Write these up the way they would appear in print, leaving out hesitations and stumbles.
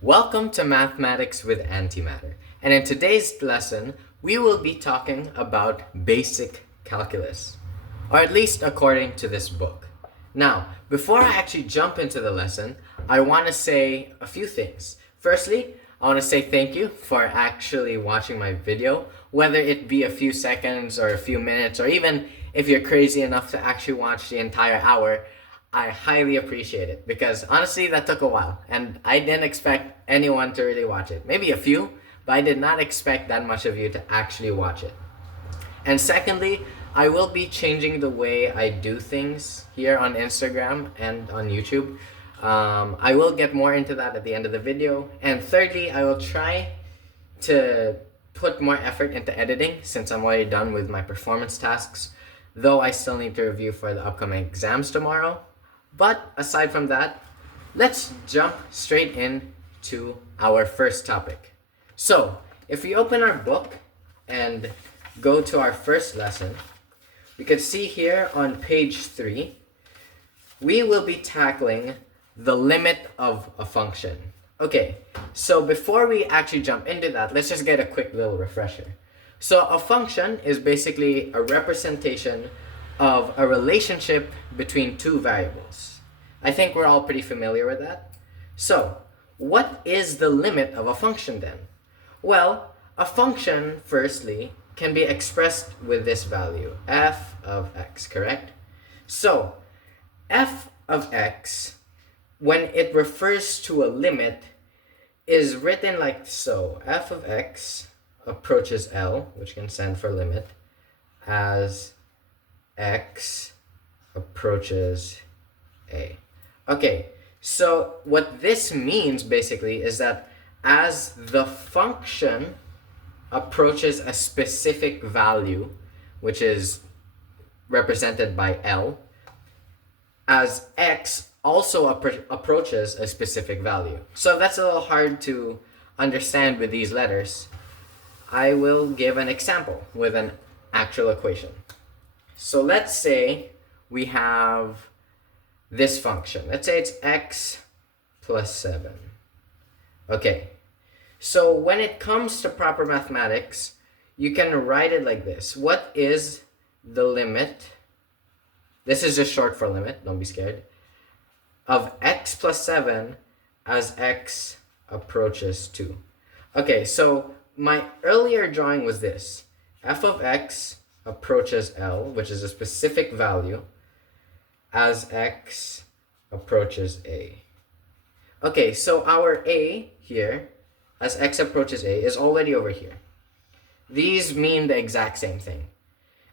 Welcome to Mathematics with Antimatter, and in today's lesson, we will be talking about basic calculus, or at least according to this book. Now, before I actually jump into the lesson, I want to say a few things. Firstly, I want to say thank you for actually watching my video, whether it be a few seconds or a few minutes, or even if you're crazy enough to actually watch the entire hour. I highly appreciate it because honestly, that took a while, and I didn't expect anyone to really watch it. Maybe a few, but I did not expect that much of you to actually watch it. And secondly, I will be changing the way I do things here on Instagram and on YouTube. I will get more into that at the end of the video. And thirdly, I will try to put more effort into editing since I'm already done with my performance tasks, though I still need to review for the upcoming exams tomorrow. But aside from that, let's jump straight in to our first topic. So, if we open our book and go to our first lesson, we can see here on page 3, we will be tackling the limit of a function. Okay, so before we actually jump into that, let's just get a quick little refresher. So a function is basically a representation of a relationship between two variables. I think we're all pretty familiar with that. So, what is the limit of a function then? Well, a function, firstly, can be expressed with this value, f of x, correct? So, f of x, when it refers to a limit, is written like so. F of x approaches L, which can stand for limit, as x approaches a. Okay, so what this means basically is that as the function approaches a specific value, which is represented by L, as x also approaches a specific value. So that's a little hard to understand with these letters. I will give an example with an actual equation. So let's say we have this function. Let's say it's x plus 7. Okay, so when it comes to proper mathematics, you can write it like this. What is the limit? This is just short for limit, don't be scared. Of x plus 7 as x approaches 2. Okay, so my earlier drawing was this. F of x approaches L, which is a specific value, as x approaches a. Okay, so our a here, as x approaches a, is already over here. These mean the exact same thing.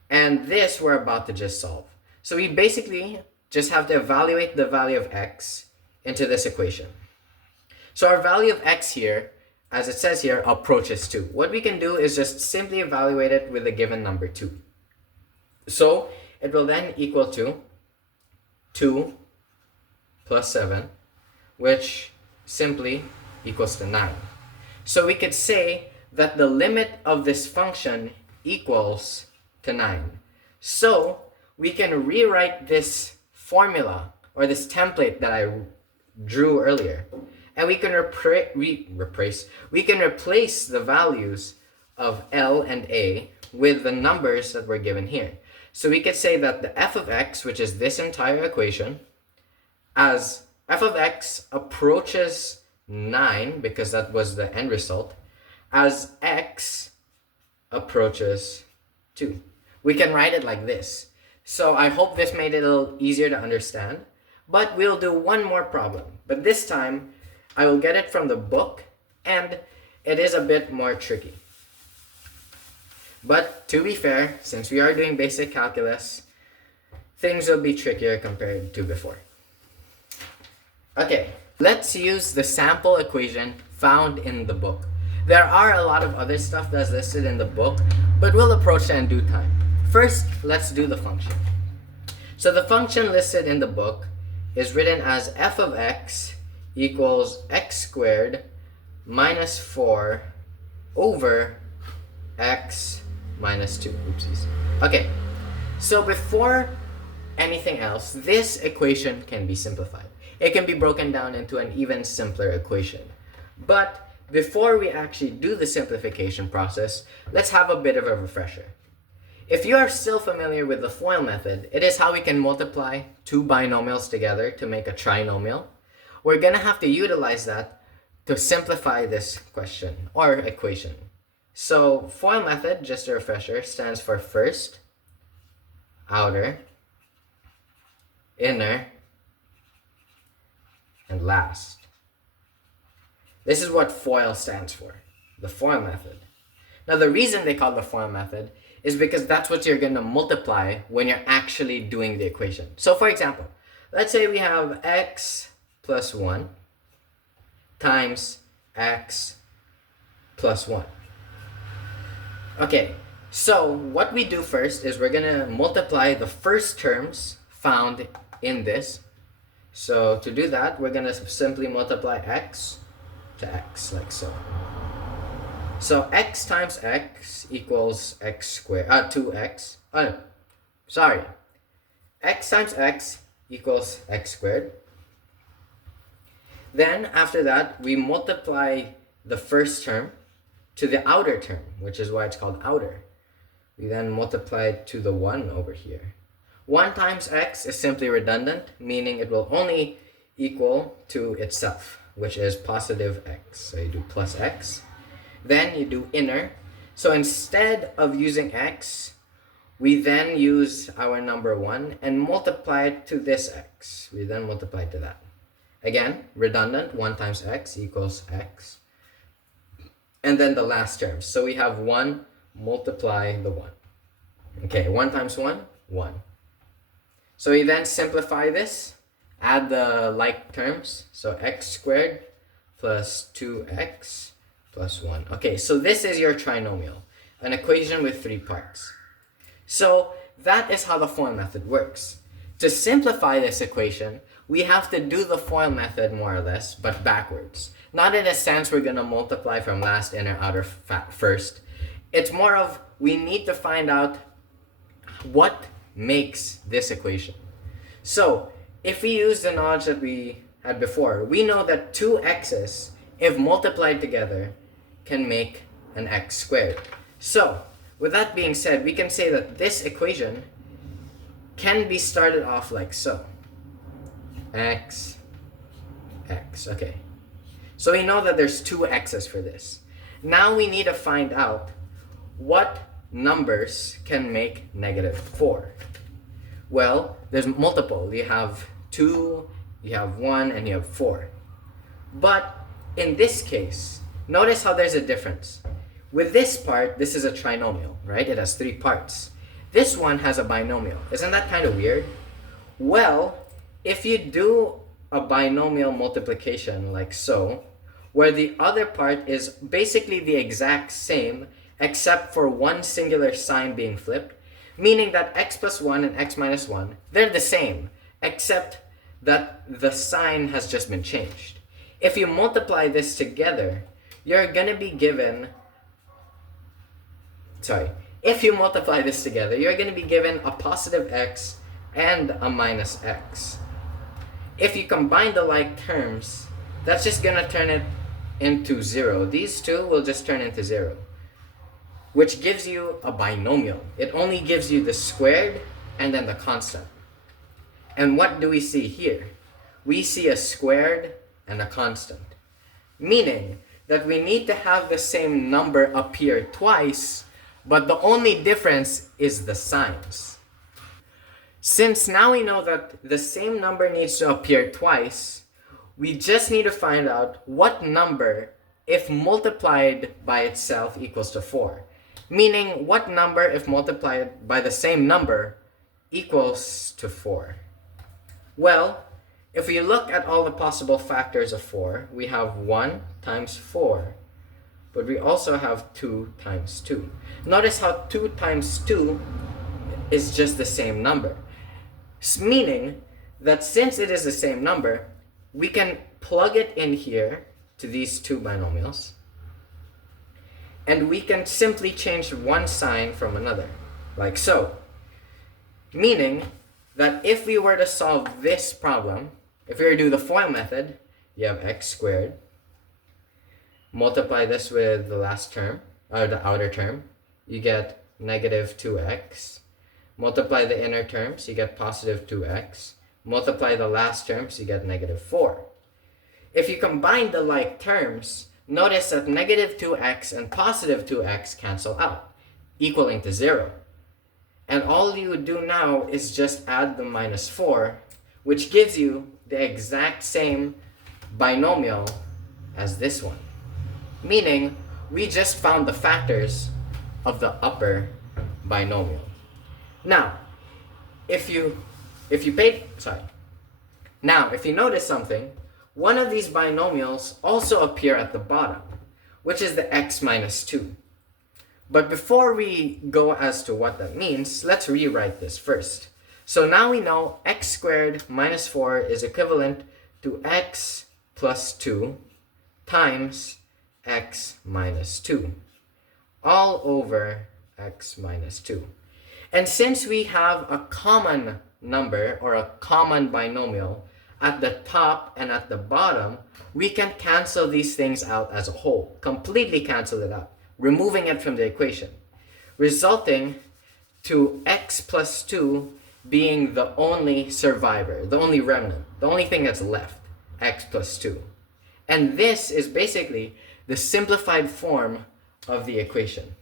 And this we're about to just solve. So we basically just have to evaluate the value of x into this equation. So our value of x here, as it says here, approaches 2. What we can do is just simply evaluate it with the given number 2. So it will then equal to 2 plus 7, which simply equals to 9. So we could say that the limit of this function equals to 9. So we can rewrite this formula or this template that I drew earlier, and we can replace the values of L and A with the numbers that were given here. So we could say that the f of x, which is this entire equation, as f of x approaches 9, because that was the end result, as x approaches 2. We can write it like this. So I hope this made it a little easier to understand. But we'll do one more problem. But this time, I will get it from the book, and it is a bit more tricky. But to be fair, since we are doing basic calculus, things will be trickier compared to before. Okay, let's use the sample equation found in the book. There are a lot of other stuff that's listed in the book, but we'll approach that in due time. First, let's do the function. So the function listed in the book is written as f of x equals x squared minus 4 over x minus 2. Oopsies. Okay, so before anything else, this equation can be simplified. It can be broken down into an even simpler equation. But before we actually do the simplification process, let's have a bit of a refresher. If you are still familiar with the FOIL method, it is how we can multiply two binomials together to make a trinomial. We're going to have to utilize that to simplify this question or equation. So FOIL method, just a refresher, stands for first, outer, inner, and last. This is what FOIL stands for, the FOIL method. Now the reason they call it the FOIL method is because that's what you're going to multiply when you're actually doing the equation. So for example, let's say we have x plus 1 times x plus 1. Okay, so what we do first is we're going to multiply the first terms found in this. So to do that, we're going to simply multiply x to x, like so. So x times x equals x squared, 2x. X times x equals x squared. Then after that, we multiply the first term to the outer term, which is why it's called outer. We then multiply it to the 1 over here. 1 times x is simply redundant, meaning it will only equal to itself, which is positive x. So you do plus x. Then you do inner. So instead of using x, we then use our number 1 and multiply it to this x. We then multiply it to that. Again, redundant, 1 times x equals x. And then the last term. So we have 1 multiply the 1. Okay, 1 times 1, 1. So we then simplify this, add the like terms. So x squared plus 2x plus 1. Okay, so this is your trinomial, an equation with 3 parts. So that is how the FOIL method works. To simplify this equation, we have to do the FOIL method more or less, but backwards. Not in a sense we're going to multiply from last, inner, outer first. It's more of we need to find out what makes this equation. So if we use the knowledge that we had before, we know that two x's, if multiplied together, can make an x squared. So with that being said, we can say that this equation can be started off like so. X, x, okay. So we know that there's two x's for this. Now we need to find out what numbers can make negative 4. Well, there's multiple. You have 2, you have 1, and you have 4. But in this case, notice how there's a difference. With this part, this is a trinomial, right? It has 3 parts. This one has a binomial. Isn't that kind of weird? Well, if you do a binomial multiplication like so, where the other part is basically the exact same except for one singular sign being flipped, meaning that x plus 1 and x minus 1, they're the same, except that the sign has just been changed. If you multiply this together, you're going to be given... If you multiply this together, you're going to be given a positive x and a minus x. If you combine the like terms, that's just going to turn it into 0. These two will just turn into 0, which gives you a binomial. It only gives you the squared and then the constant. And what do we see here? We see a squared and a constant, meaning that we need to have the same number appear twice, but the only difference is the signs. Since now we know that the same number needs to appear twice, we just need to find out what number, if multiplied by itself, equals to 4. Meaning, what number, if multiplied by the same number, equals to 4? Well, if we look at all the possible factors of 4, we have 1 times 4. But we also have 2 times 2. Notice how 2 times 2 is just the same number. Meaning that since it is the same number, we can plug it in here to these two binomials. And we can simply change one sign from another, like so. Meaning that if we were to solve this problem, if we were to do the FOIL method, you have x squared. Multiply this with the last term, or the outer term, you get negative 2x. Multiply the inner terms, you get positive 2x. Multiply the last terms, you get negative 4. If you combine the like terms, notice that negative 2x and positive 2x cancel out, equaling to 0. And all you would do now is just add the minus 4, which gives you the exact same binomial as this one. Meaning, we just found the factors of the upper binomial. Now, if you notice something, one of these binomials also appear at the bottom, which is the x minus 2. But before we go as to what that means, let's rewrite this first. So now we know x squared minus 4 is equivalent to x plus 2 times x minus 2, all over x minus 2. And since we have a common number or a common binomial at the top and at the bottom, we can cancel these things out as a whole, completely cancel it out, removing it from the equation, resulting to x plus 2 being the only survivor, the only remnant, the only thing that's left, x plus 2. And this is basically the simplified form of the equation.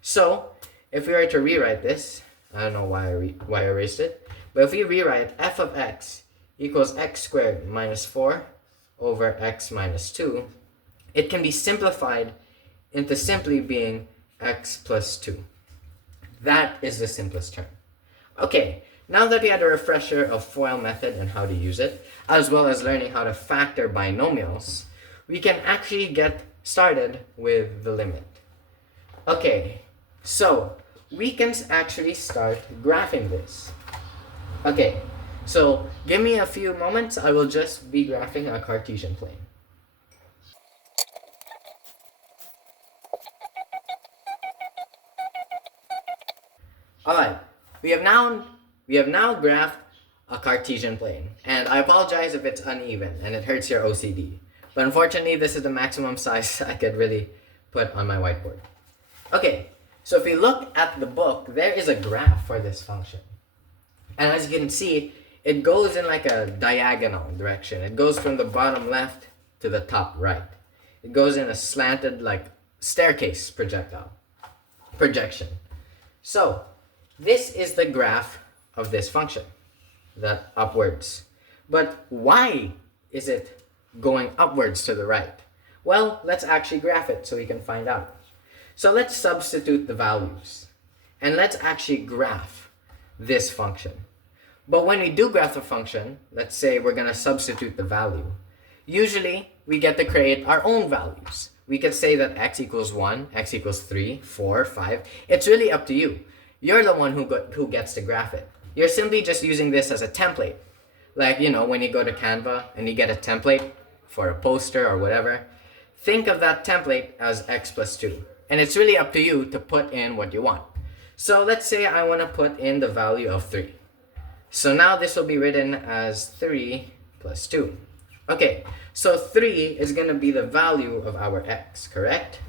So, if we were to rewrite this, I don't know why I erased it, but if we rewrite f of x equals x squared minus 4 over x minus 2, it can be simplified into simply being x plus 2. That is the simplest term. Okay, now that we had a refresher of FOIL method and how to use it, as well as learning how to factor binomials, we can actually get started with the limit. Okay, so we can actually start graphing this. Okay, so give me a few moments, I will just be graphing a Cartesian plane. Alright, we have now graphed a Cartesian plane, and I apologize if it's uneven and it hurts your OCD. But unfortunately, this is the maximum size I could really put on my whiteboard. Okay, so if we look at the book, there is a graph for this function. And as you can see, it goes in like a diagonal direction. It goes from the bottom left to the top right. It goes in a slanted like staircase projection. So, this is the graph of this function, that upwards. But why is it going upwards to the right? Well, let's actually graph it so we can find out. So let's substitute the values, and let's actually graph this function. But when we do graph a function, let's say we're going to substitute the value, usually we get to create our own values. We could say that x equals 1, x equals 3, 4, 5. It's really up to you. You're the one who gets to graph it. You're simply just using this as a template. Like, when you go to Canva and you get a template for a poster or whatever, think of that template as x plus 2. And it's really up to you to put in what you want. So let's say I want to put in the value of 3. So now this will be written as 3 plus 2. Okay, so 3 is going to be the value of our x, correct?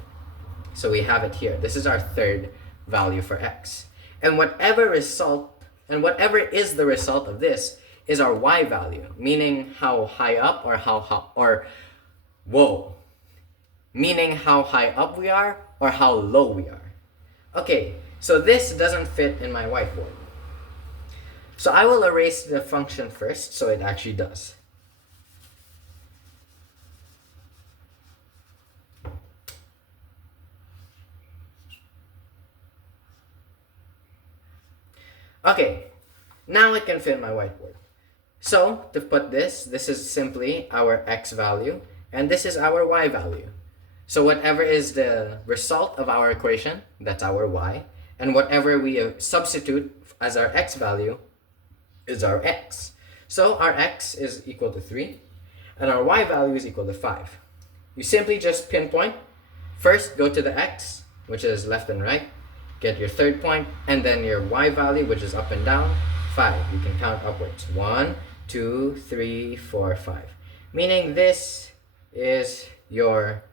So we have it here. This is our third value for x. And whatever is the result of this is our y value, meaning how high up meaning how high up we are or how low we are. Okay, so this doesn't fit in my whiteboard. So I will erase the function first so it actually does. Okay, now it can fit my whiteboard. So, to put this is simply our x value, and this is our y value. So whatever is the result of our equation, that's our y, and whatever we substitute as our x value is our x. So our x is equal to 3, and our y value is equal to 5. You simply just pinpoint, first go to the x, which is left and right, get your third point, and then your y value, which is up and down, 5. You can count upwards. 1, 2, 3, 4, 5. Meaning this is your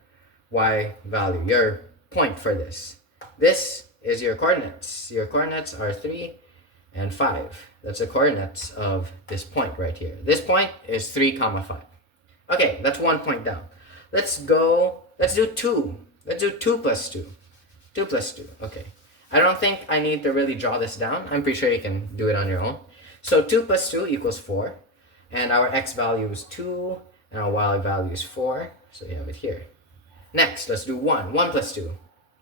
y value, your point for this. This is your coordinates. Your coordinates are 3 and 5. That's the coordinates of this point right here. This point is 3 comma 5. Okay, that's 1 point down. Let's do 2. Let's do 2 plus 2. 2 plus 2, okay. I don't think I need to really draw this down. I'm pretty sure you can do it on your own. So 2 plus 2 equals 4. And our x value is 2, and our y value is 4. So you have it here. Next, let's do 1. 1 plus 2.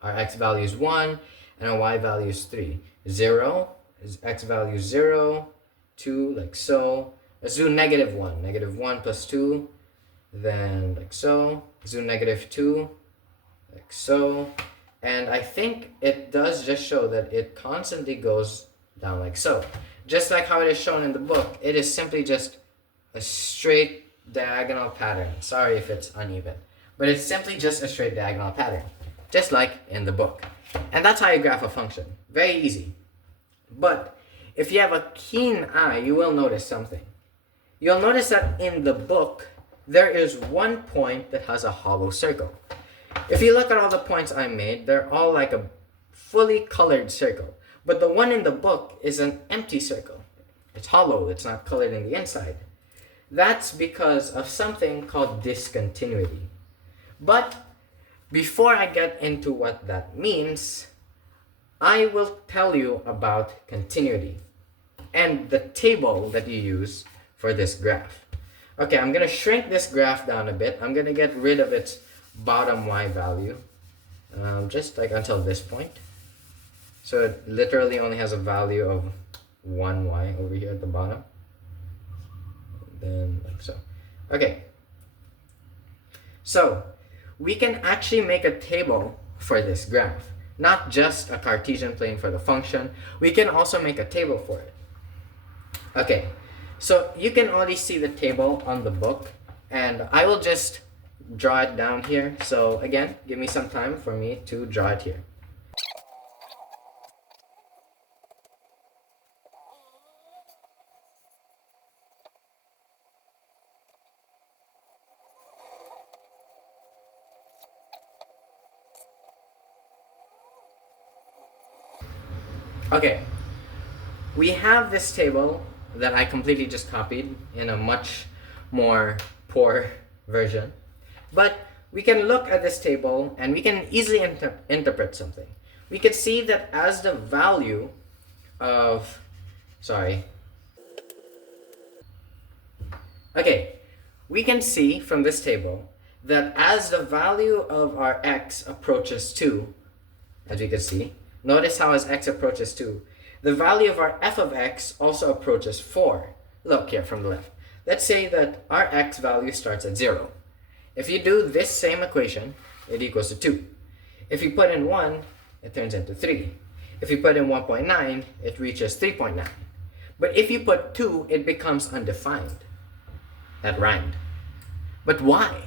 Our x value is 1, and our y value is 3. 0 is x value is 0, 2, like so. Let's do negative 1. Negative 1 plus 2, then like so. Let's do negative 2, like so. And I think it does just show that it constantly goes down like so. Just like how it is shown in the book, it is simply just a straight diagonal pattern. Sorry if it's uneven, but it's simply just a straight diagonal pattern, just like in the book. And that's how you graph a function. Very easy. But if you have a keen eye, you will notice something. You'll notice that in the book, there is one point that has a hollow circle. If you look at all the points I made, they're all like a fully colored circle. But the one in the book is an empty circle. It's hollow, it's not colored in the inside. That's because of something called discontinuity. But before I get into what that means, I will tell you about continuity and the table that you use for this graph. Okay, I'm going to shrink this graph down a bit. I'm going to get rid of its bottom y value, just like until this point. So it literally only has a value of 1y over here at the bottom. Then like so. Okay. So we can actually make a table for this graph. Not just a Cartesian plane for the function. We can also make a table for it. Okay. So you can already see the table on the book. And I will just draw it down here. So again, give me some time for me to draw it here. Okay, we have this table that I completely just copied in a much more poor version. But we can look at this table and we can easily interpret something. We could see that as the value of, okay, we can see from this table that as the value of our x approaches 2, as we can see, notice how as x approaches 2, the value of our f of x also approaches 4. Look here from the left. Let's say that our x value starts at 0. If you do this same equation, it equals to 2. If you put in 1, it turns into 3. If you put in 1.9, it reaches 3.9. But if you put 2, it becomes undefined. That rhymed. But why?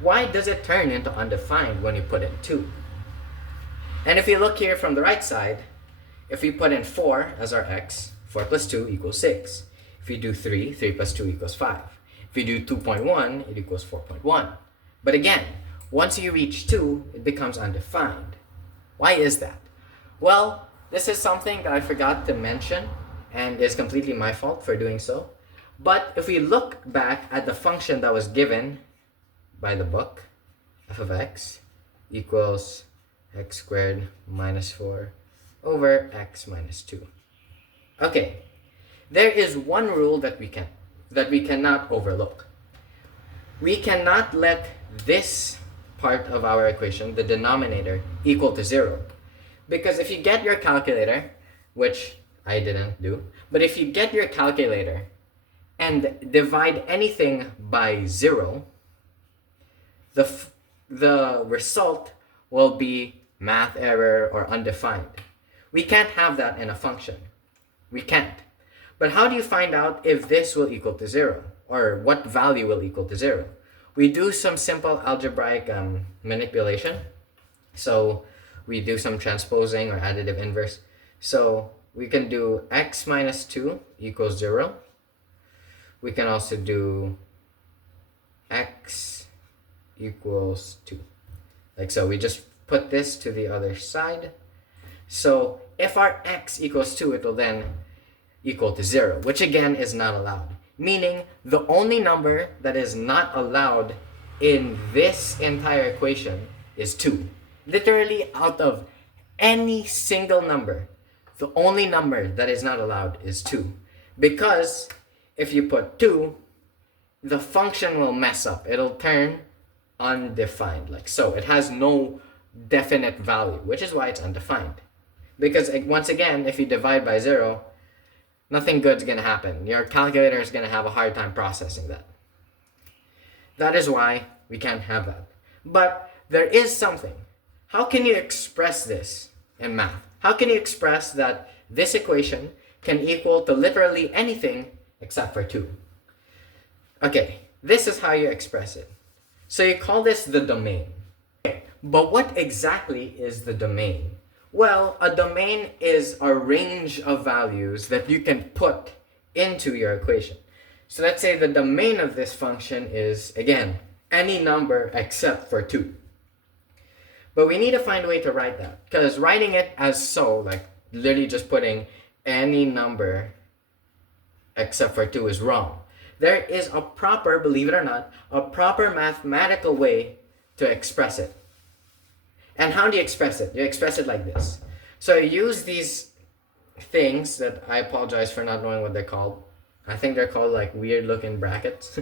Why does it turn into undefined when you put in 2? And if you look here from the right side, if we put in 4 as our x, 4 plus 2 equals 6. If you do 3, 3 plus 2 equals 5. If you do 2.1, it equals 4.1. But again, once you reach 2, it becomes undefined. Why is that? Well, this is something that I forgot to mention, and it's completely my fault for doing so. But if we look back at the function that was given by the book, f of x equals x squared minus 4 over x minus 2. Okay, there is one rule that we cannot overlook. We cannot let this part of our equation, the denominator, equal to 0. Because if you get your calculator, which I didn't do, but if you get your calculator and divide anything by 0, the result will be math error or undefined. We can't have that in a function. We can't. But how do you find out if this will equal to 0? Or what value will equal to 0? We do some simple algebraic manipulation. So we do some transposing or additive inverse. So we can do x minus 2 equals 0. We can also do x equals 2. Like so, we just put this to the other side. So if our x equals 2, it will then equal to 0, which again is not allowed. Meaning the only number that is not allowed in this entire equation is 2. Literally out of any single number, the only number that is not allowed is 2. Because if you put 2, the function will mess up. It'll turn undefined, like so. It has no definite value, which is why it's undefined. Because once again, if you divide by 0, nothing good's gonna happen. Your calculator is gonna have a hard time processing that. That is why we can't have that. But there is something. How can you express this in math? How can you express that this equation can equal to literally anything except for 2? Okay, this is how you express it. So you call this the domain. Okay, but what exactly is the domain? Well, a domain is a range of values that you can put into your equation. So let's say the domain of this function is, again, any number except for 2. But we need to find a way to write that. Because writing it as so, like literally just putting any number except for 2 is wrong. There is a proper, believe it or not, a proper mathematical way to express it. And how do you express it? You express it like this. So you use these things that I apologize for not knowing what they're called. I think they're called like weird looking brackets.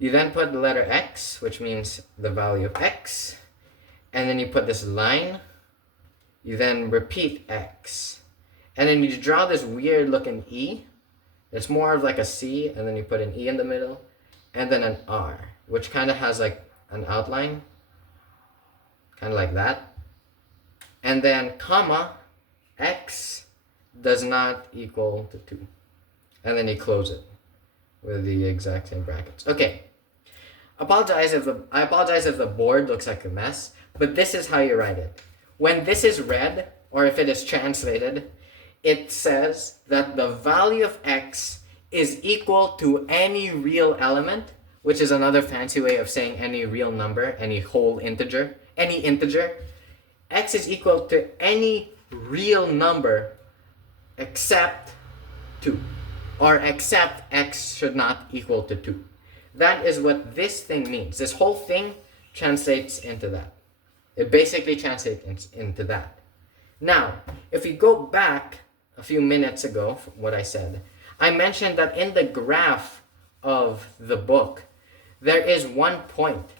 You then put the letter x, which means the value of x. And then you put this line. You then repeat x. And then you draw this weird looking E. It's more of like a C, and then you put an E in the middle. And then an R, which kind of has like an outline. Kind of like that. And then comma, x does not equal to 2. And then you close it with the exact same brackets. Okay. I apologize if the board looks like a mess, but this is how you write it. When this is read, or if it is translated, it says that the value of x is equal to any real element, which is another fancy way of saying any real number, any whole integer, any integer. X is equal to any real number except 2, or except x should not equal to 2. That is what this thing means. This whole thing translates into that. It basically translates into that. Now, if you go back a few minutes ago, what I said, I mentioned that in the graph of the book, there is one point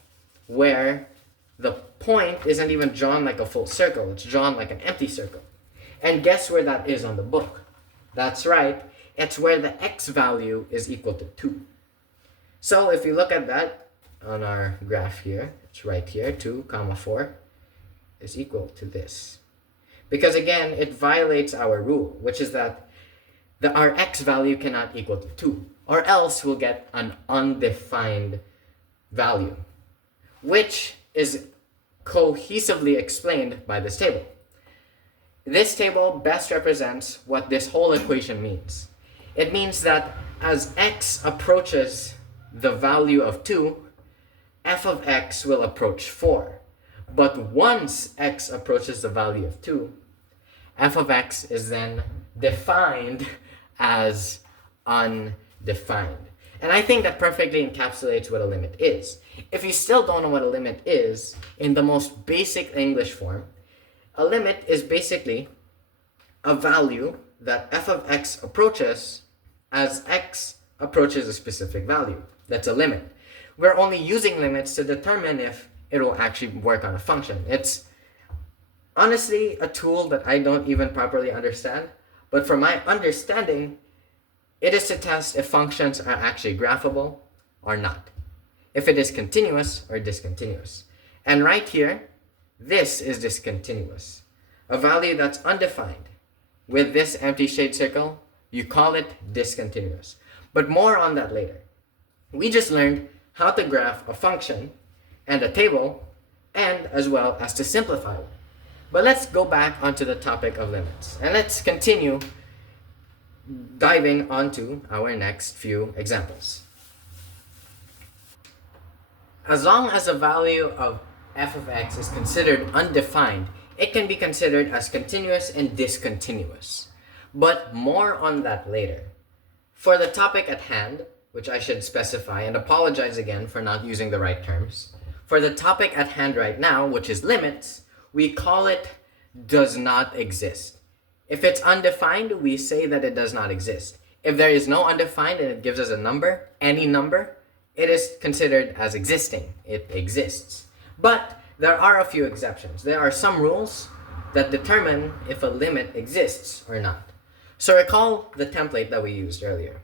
where the point isn't even drawn like a full circle. It's drawn like an empty circle. And guess where that is on the book? That's right. It's where the x value is equal to 2. So if you look at that on our graph here, it's right here, 2, 4 is equal to this. Because again, it violates our rule, which is that our x value cannot equal to 2, or else we'll get an undefined value, which is cohesively explained by this table. This table best represents what this whole equation means. It means that as x approaches the value of 2, f of x will approach 4. But once x approaches the value of 2, f of x is then defined as undefined. And I think that perfectly encapsulates what a limit is. If you still don't know what a limit is, in the most basic English form, a limit is basically a value that f of x approaches as x approaches a specific value. That's a limit. We're only using limits to determine if it will actually work on a function. It's honestly a tool that I don't even properly understand, but from my understanding, it is to test if functions are actually graphable or not, if it is continuous or discontinuous. And right here, this is discontinuous, a value that's undefined. With this empty shade circle, you call it discontinuous. But more on that later. We just learned how to graph a function and a table, and as well as to simplify it. But let's go back onto the topic of limits, and let's continue diving onto our next few examples. As long as the value of f of x is considered undefined, it can be considered as continuous and discontinuous. But more on that later. For the topic at hand, which I should specify and apologize again for not using the right terms, for the topic at hand right now, which is limits, we call it does not exist. If it's undefined, we say that it does not exist. If there is no undefined and it gives us a number, any number, it is considered as existing. It exists. But there are a few exceptions. There are some rules that determine if a limit exists or not. So recall the template that we used earlier.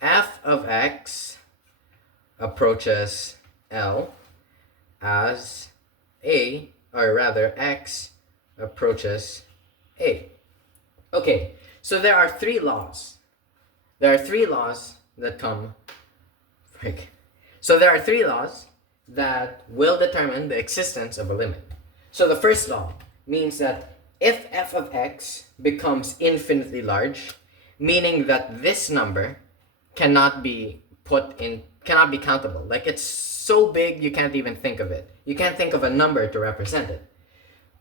F of x approaches L as a, or rather x approaches a. Okay, so there are three laws. There are three laws that will determine the existence of a limit. So the first law means that if f of x becomes infinitely large, meaning that this number cannot be countable. Like it's so big you can't even think of it. You can't think of a number to represent it.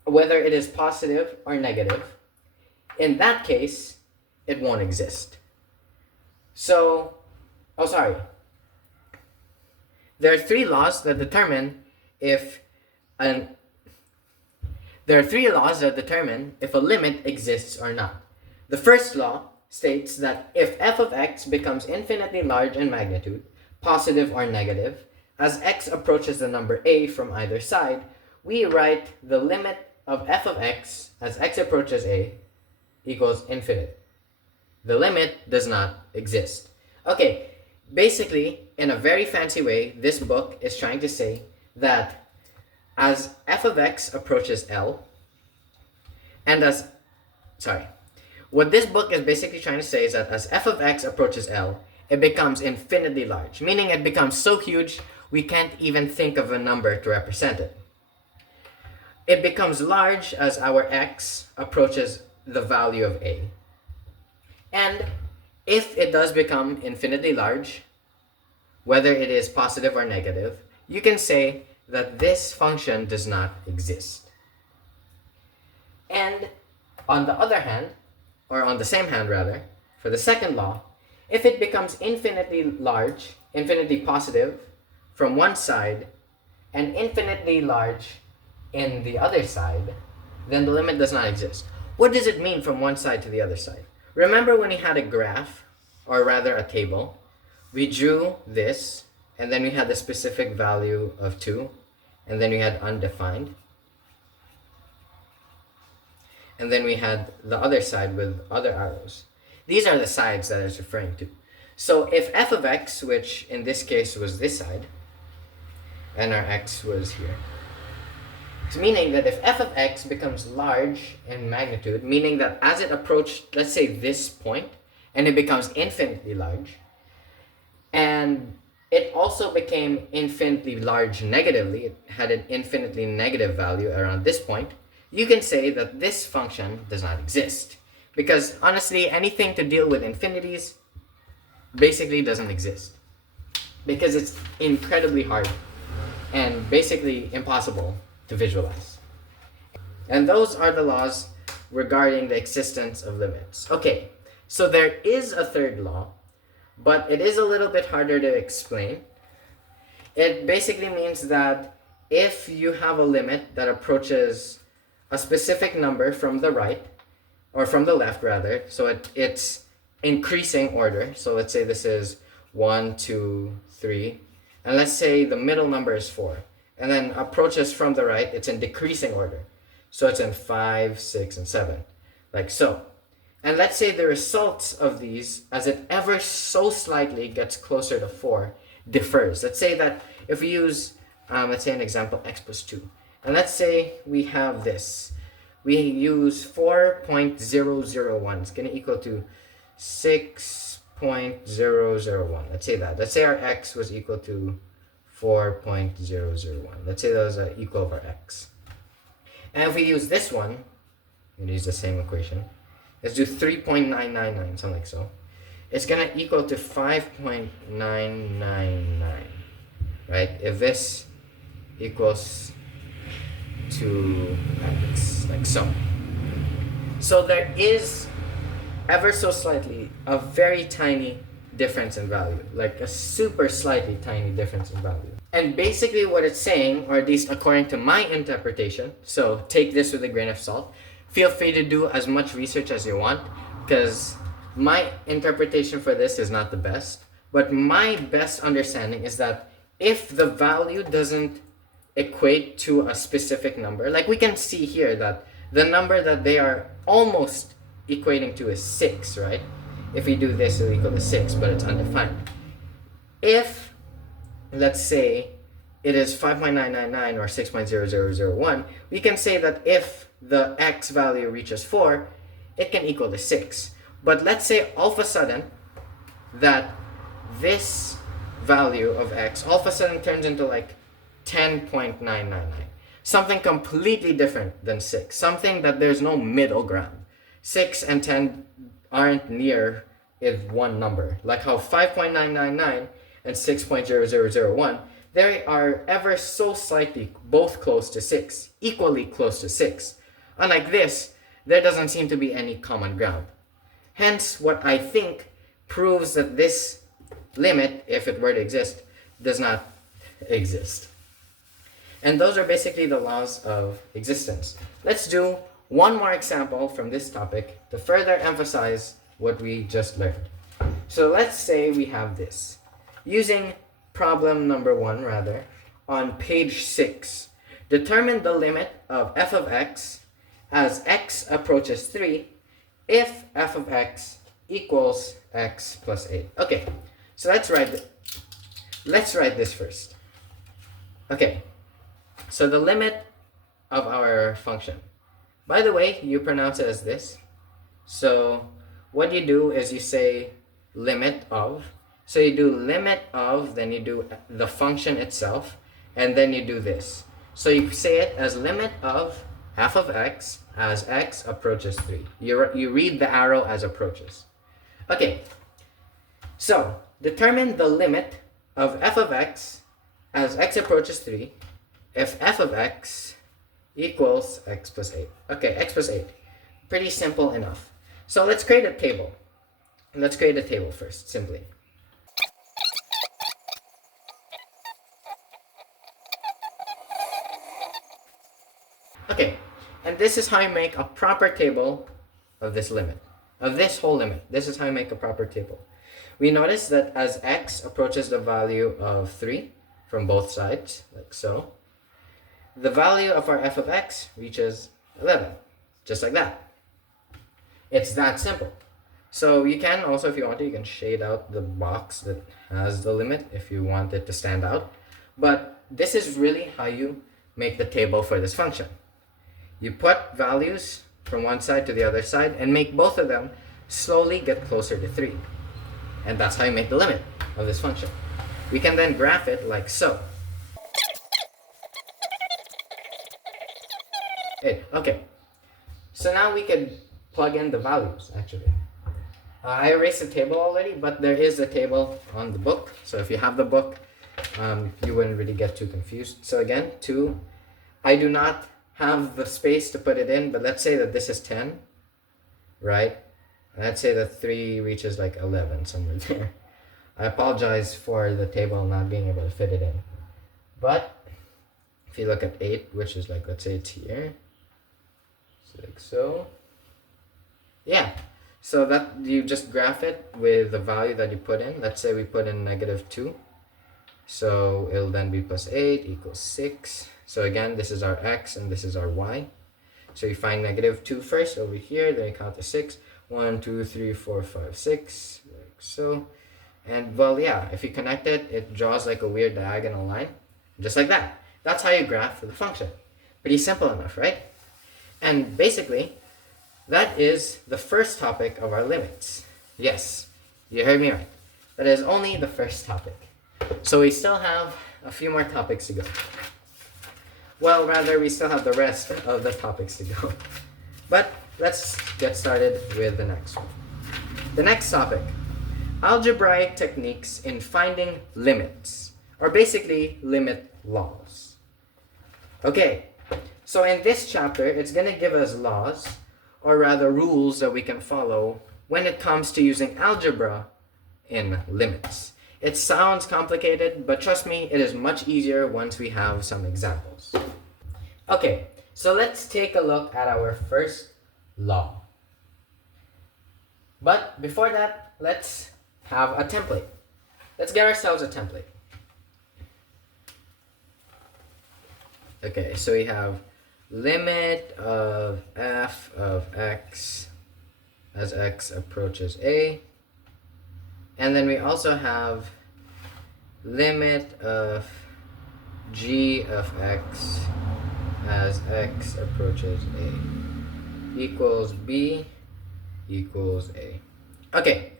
Whether it is positive or negative, in that case, it won't exist. There are three laws that determine if a limit exists or not. The first law states that if f of x becomes infinitely large in magnitude, positive or negative, as x approaches the number a from either side, we write the limit of f of x as x approaches a equals infinite. The limit does not exist. Okay, basically, in a very fancy way, this book is trying to say that as f of x approaches L, what this book is basically trying to say is that as f of x approaches L, it becomes infinitely large, meaning it becomes so huge we can't even think of a number to represent it. It becomes large as our x approaches the value of a. And if it does become infinitely large, whether it is positive or negative, you can say that this function does not exist. And on the other hand, or on the same hand rather, for the second law, if it becomes infinitely large, infinitely positive from one side, and infinitely large in the other side, then the limit does not exist. What does it mean from one side to the other side? Remember when we had a graph, or rather a table, we drew this, and then we had the specific value of 2, and then we had undefined. And then we had the other side with other arrows. These are the sides that it's referring to. So if f of x, which in this case was this side, and our x was here, it's meaning that if f of x becomes large in magnitude, meaning that as it approached, let's say this point, and it becomes infinitely large, and it also became infinitely large negatively, it had an infinitely negative value around this point, you can say that this function does not exist. Because honestly, anything to deal with infinities basically doesn't exist. Because it's incredibly hard and basically impossible to visualize. And those are the laws regarding the existence of limits. Okay, so there is a third law, but it is a little bit harder to explain. It basically means that if you have a limit that approaches a specific number from the right, or from the left rather, so it's increasing order. So let's say this is 1, 2, 3, and let's say the middle number is 4, and then approaches from the right, it's in decreasing order. So it's in 5, 6, and 7, like so. And let's say the results of these, as it ever so slightly gets closer to 4, differs. Let's say that if we use, let's say an example, x plus 2, and let's say we have this. We use 4.001. It's going to equal to 6.001. Let's say that. Let's say our x was equal to 4.001. Let's say that was an equal of our x. And if we use this one, we're going to use the same equation. Let's do 3.999, something like so. It's going to equal to 5.999, right? If this equals to x, like so. So there is ever so slightly a very tiny difference in value, like a super slightly tiny difference in value. And basically what it's saying, or at least according to my interpretation, so take this with a grain of salt, feel free to do as much research as you want, because my interpretation for this is not the best, but my best understanding is that if the value doesn't equate to a specific number, like we can see here that the number that they are almost equating to is 6, right? If we do this, it'll equal to 6, but it's undefined. If, let's say, it is 5.999 or 6.0001, we can say that if the x value reaches 4, it can equal to 6. But let's say all of a sudden that this value of x all of a sudden turns into like 10.999. Something completely different than 6. Something that there's no middle ground. 6 and 10 aren't near is one number. Like how 5.999 and 6.0001, they are ever so slightly both close to 6, equally close to 6. Unlike this, there doesn't seem to be any common ground. Hence, what I think proves that this limit, if it were to exist, does not exist. And those are basically the laws of existence. Let's do one more example from this topic to further emphasize what we just learned. So let's say we have this. Using problem number 1, rather, on page 6, determine the limit of f of x as x approaches 3 if f of x equals x plus 8. Okay, so let's write this first. Okay, so the limit of our function. By the way, you pronounce it as this. So what you do is you say limit of. So you do limit of, then you do the function itself, and then you do this. So you say it as limit of f of x as x approaches 3. You read the arrow as approaches. Okay, so determine the limit of f of x as x approaches 3 if f of x equals x plus 8. Okay, x plus 8. Pretty simple enough. So let's create a table. Let's create a table first, simply. Okay, and this is how you make a proper table of this limit, of this whole limit. This is how you make a proper table. We notice that as x approaches the value of 3 from both sides, like so, the value of our f of x reaches 11, just like that. It's that simple. So you can also, if you want to, you can shade out the box that has the limit if you want it to stand out. But this is really how you make the table for this function. You put values from one side to the other side and make both of them slowly get closer to 3. And that's how you make the limit of this function. We can then graph it like so. Okay, so now we can plug in the values, actually. I erased the table already, but there is a table on the book. So if you have the book, you wouldn't really get too confused. So again, 2, I do not have the space to put it in, but let's say that this is 10, right? Let's say that 3 reaches like 11, somewhere there. I apologize for the table not being able to fit it in. But if you look at 8, which is like, let's say it's here, so like so. Yeah, so that you just graph it with the value that you put in. Let's say we put in -2. So it'll then be plus 8 equals 6. So again, this is our x and this is our y. So you find -2 first over here, then you count to 6. 1, 2, 3, 4, 5, 6, like so. And well, yeah, if you connect it, it draws like a weird diagonal line, just like that. That's how you graph the function. Pretty simple enough, right? And basically, that is the first topic of our limits. Yes, you heard me right. That is only the first topic. So we still have a few more topics to go. Well, rather, we still have the rest of the topics to go. But let's get started with the next one. The next topic, algebraic techniques in finding limits, or basically limit laws. Okay, So in this chapter, it's going to give us laws, or rather rules that we can follow when it comes to using algebra in limits. It sounds complicated, but trust me, it is much easier once we have some examples. Okay, so let's take a look at our first law. But before that, let's have a template. Let's get ourselves a template. Okay, so we have limit of f of x as x approaches a. And then we also have limit of g of x as x approaches a equals b equals a. Okay,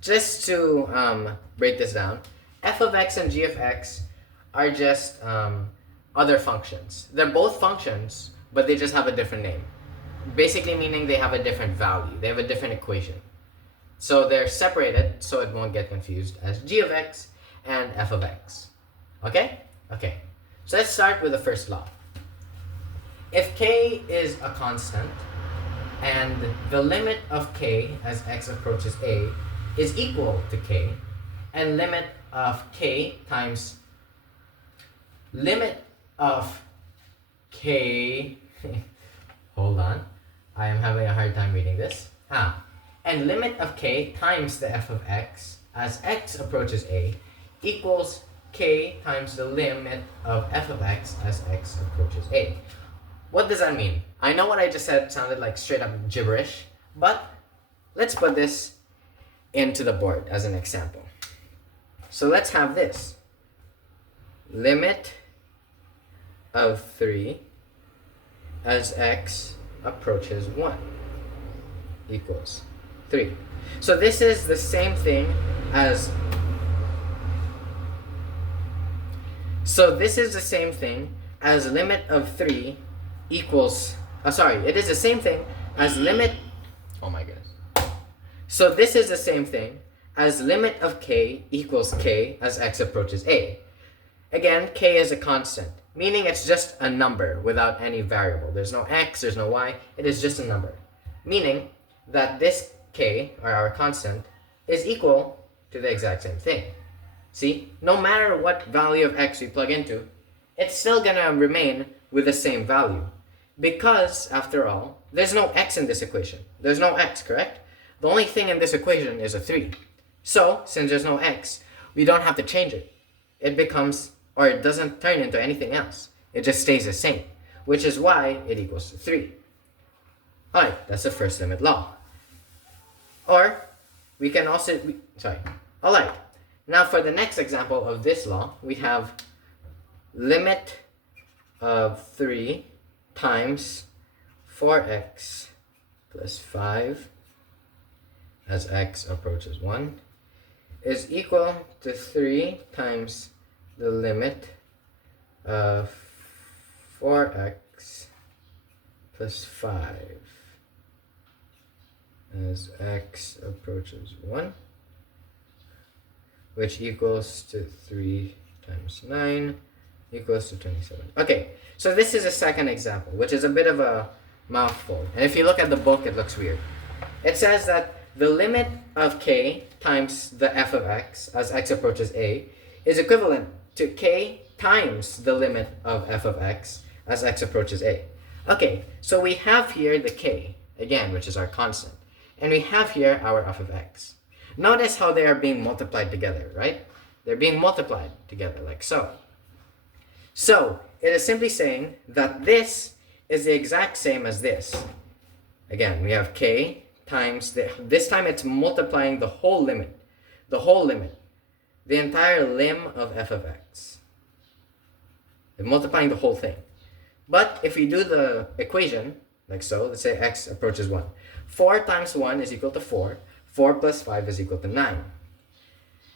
just to break this down, f of x and g of x are just other functions. They're both functions, but they just have a different name. Basically meaning they have a different value. They have a different equation. So they're separated so it won't get confused as g of x and f of x. Okay? Okay. So let's start with the first law. If k is a constant and the limit of k as x approaches a is equal to k, and limit of k times limit of k hold on, I am having a hard time reading this. And limit of k times the f of x as x approaches a equals k times the limit of f of x as x approaches a. What does that mean? I know what I just said sounded like straight up gibberish, but let's put this into the board as an example. So let's have this. Limit of 3 as x approaches 1 equals 3. So this is the same thing as limit of 3 equals it is the same thing as limit So this is the same thing as limit of k equals k as x approaches a. Again, k is a constant, meaning it's just a number without any variable. There's no x, there's no y, it is just a number. Meaning that this k, or our constant, is equal to the exact same thing. See, no matter what value of x we plug into, it's still gonna remain with the same value. Because, after all, there's no x in this equation. There's no x, correct? The only thing in this equation is a 3. So, since there's no x, we don't have to change it. It becomes, or it doesn't turn into anything else. It just stays the same, which is why it equals to 3. Alright, that's the first limit law. Or, we can also, alright. Now for the next example of this law, we have limit of 3 times 4x plus 5 as x approaches 1 is equal to 3 times the limit of 4x plus 5 as x approaches 1, which equals to 3 times 9 equals to 27. Okay, so this is a second example, which is a bit of a mouthful. And if you look at the book, it looks weird. It says that the limit of k times the f of x as x approaches a is equivalent to k times the limit of f of x as x approaches a. Okay, so we have here the k, again, which is our constant. And we have here our f of x. Notice how they are being multiplied together, right? They're being multiplied together like so. So, it is simply saying that this is the exact same as this. Again, we have k times, this time it's multiplying the whole limit. The entire lim of f of x. They're multiplying the whole thing. But if we do the equation, like so, let's say x approaches 1. 4 times 1 is equal to 4. 4 plus 5 is equal to 9.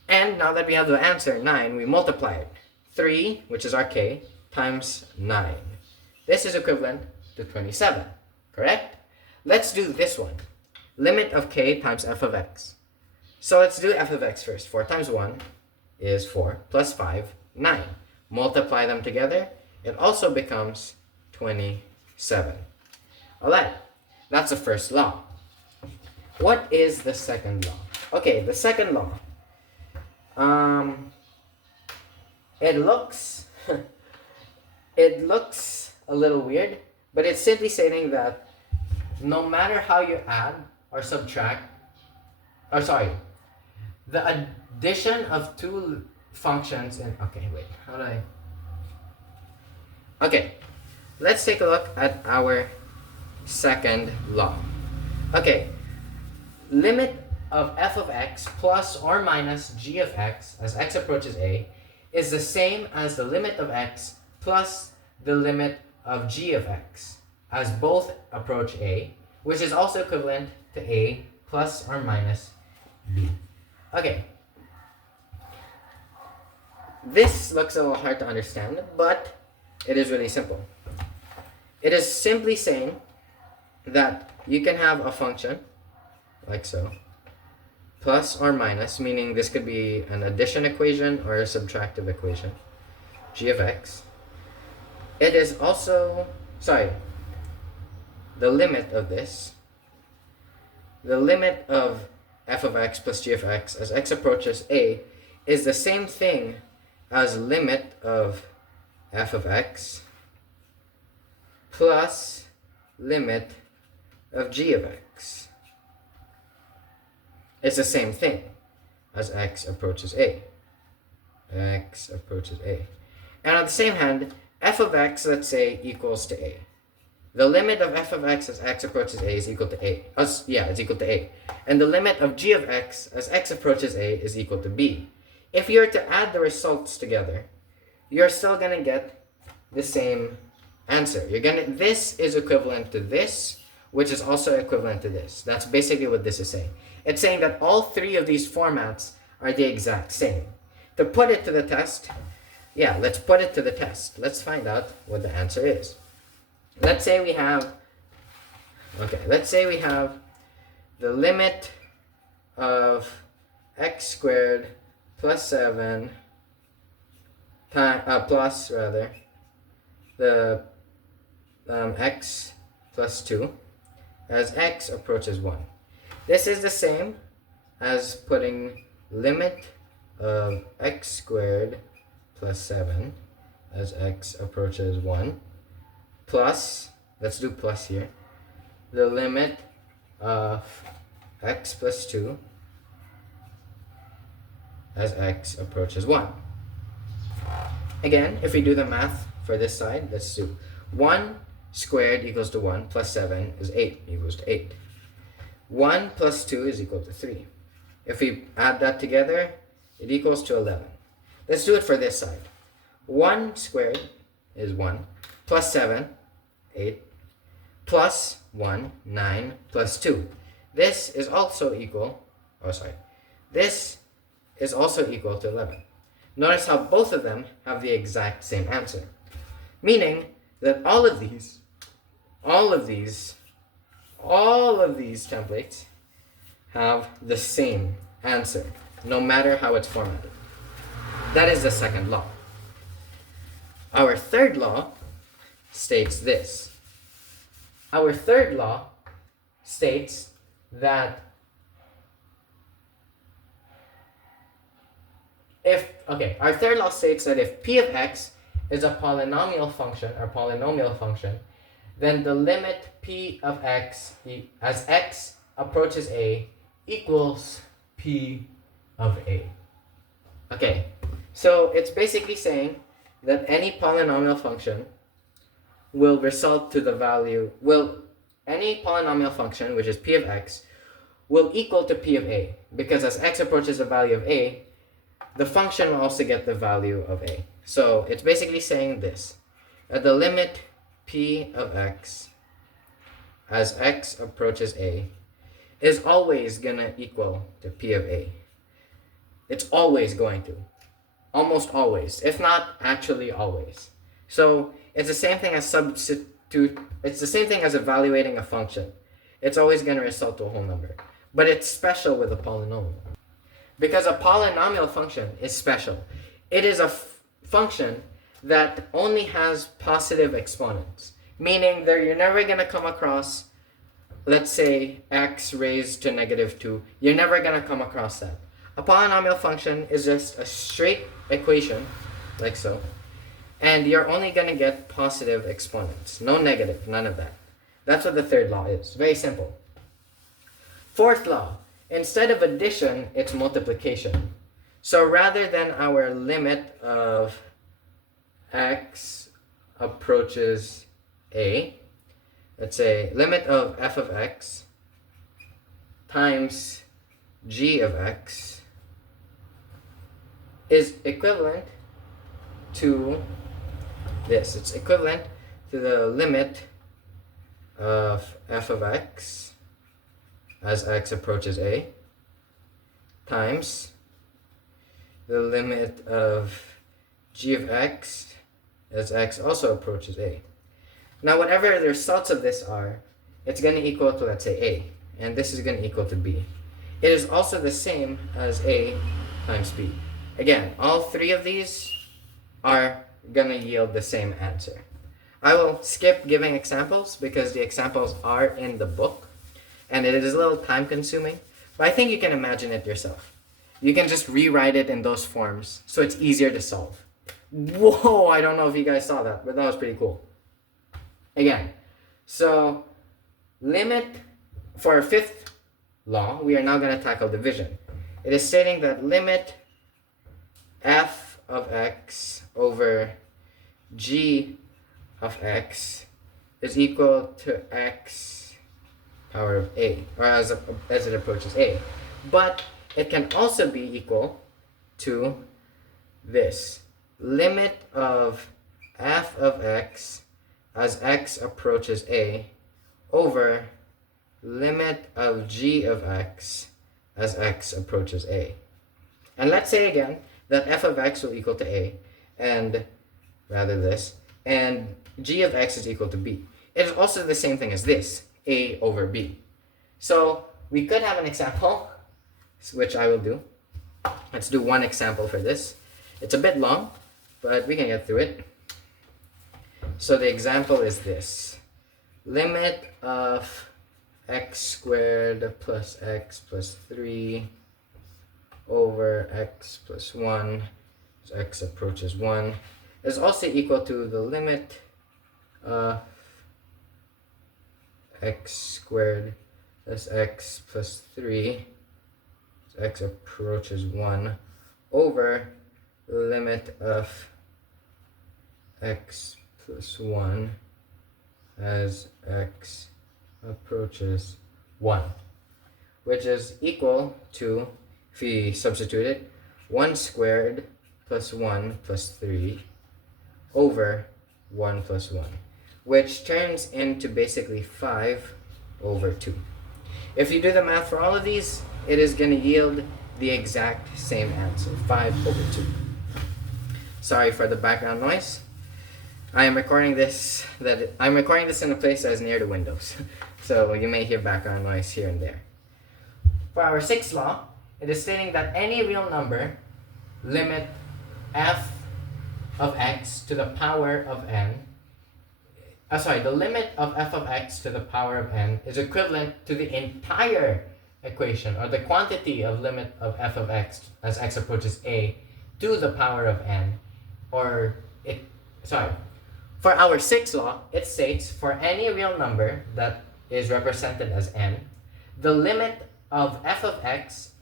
And now that we have the answer, 9, we multiply it. 3, which is our k, times 9. This is equivalent to 27, correct? Let's do this one. Limit of k times f of x. So let's do f of x first. 4 times 1 is 4, plus 5, 9. Multiply them together, it also becomes 25. 7. Alright, that's the first law. What is the second law? Okay, the second law. It looks it looks a little weird, but it's simply stating that no matter how you add or subtract, the addition of two functions in, okay, let's take a look at our second law. Okay, limit of f of x plus or minus g of x as x approaches a is the same as the limit of x plus the limit of g of x as both approach a, which is also equivalent to a plus or minus b. Okay, this looks a little hard to understand, but it is really simple. It is simply saying that you can have a function like so, plus or minus, meaning this could be an addition equation or a subtractive equation, g of x. It is also, the limit of this, the limit of f of x plus g of x as x approaches a is the same thing as limit of f of x plus limit of g of x. It's the same thing as x approaches a. X approaches a. And on the same hand, f of x, let's say, equals to a. The limit of f of x as x approaches a is equal to a. It's equal to a. And the limit of g of x as x approaches a is equal to b. If you were to add the results together, you're still going to get the same answer. This is equivalent to this, which is also equivalent to this. That's basically what this is saying. It's saying that all three of these formats are the exact same. To put it to the test, let's put it to the test. Let's find out what the answer is. Let's say we have the limit of x squared plus 7 plus the x plus 2 as x approaches 1. This is the same as putting limit of x squared plus 7 as x approaches 1 plus, let's do plus here, the limit of x plus 2 as x approaches 1. Again, if we do the math for this side, let's do 1 squared equals to 1 plus 7 is 8 equals to 8. 1 plus 2 is equal to 3. If we add that together, it equals to 11. Let's do it for this side. 1 squared is 1 plus 7, 8, plus 1, 9, plus 2. This is also equal, this is also equal to 11. Notice how both of them have the exact same answer. Meaning that all of these templates have the same answer, no matter how it's formatted. That is the second law. Our third law states this. Our third law states that if p of x is a polynomial function, then the limit p of x as x approaches a equals p of a. Okay, so it's basically saying that any polynomial function will result to the value, any polynomial function, which is p of x, will equal to p of a, because as x approaches the value of a, the function will also get the value of a. So it's basically saying this, that the limit p of x as x approaches a is always going to equal to p of a. It's always going to. Almost always, if not actually always. So it's the same thing as it's the same thing as evaluating a function. It's always going to result to a whole number. But it's special with a polynomial. Because a polynomial function is special. It is a function that only has positive exponents. meaning that you're never going to come across, let's say, x raised to negative 2. You're never going to come across that. A polynomial function is just a straight equation, like so, and you're only going to get positive exponents. No negative, none of that. That's what the third law is. Very simple. Fourth law, instead of addition, it's multiplication. So rather than our limit of x approaches a, let's say limit of f of x times g of x is equivalent to this. It's equivalent to the limit of f of x as x approaches a times the limit of g of x as x also approaches a. Now whatever the results of this are, it's going to equal to, let's say, a, and this is going to equal to b. It is also the same as a times b. Again, all three of these are going to yield the same answer. I will skip giving examples because the examples are in the book and it is a little time consuming, but I think you can imagine it yourself. You can just rewrite it in those forms so it's easier to solve. Whoa, I don't know if you guys saw that, but that was pretty cool. Again, so limit, for our fifth law, we are now going to tackle division. It is stating that limit f of x over g of x is equal to x power of a, or as it approaches a. But it can also be equal to this. Limit of f of x as x approaches a over limit of g of x as x approaches a. And let's say again that f of x will equal to a, and rather this, and g of x is equal to b. It is also the same thing as this, a over b. So we could have an example, which I will do. Let's do one example for this. It's a bit long, but we can get through it. So the example is this. Limit of x squared plus x plus 3 over x plus 1 as x approaches 1 is also equal to the limit of x squared plus x plus 3 as x approaches 1 over the limit of x plus 1 as x approaches 1, which is equal to, if we substitute it, 1 squared plus 1 plus 3 over 1 plus 1, which turns into basically 5 over 2. If you do the math for all of these, it is going to yield the exact same answer, 5 over 2. Sorry for the background noise. I'm recording this in a place that is near the windows, so you may hear background noise here and there. For our sixth law, it is stating that any real number, limit f of x to the power of n, the limit of f of x to the power of n is equivalent to the entire equation, or the quantity of limit of f of x as x approaches a to the power of n, for our sixth law, it states for any real number that is represented as n, the limit of f of x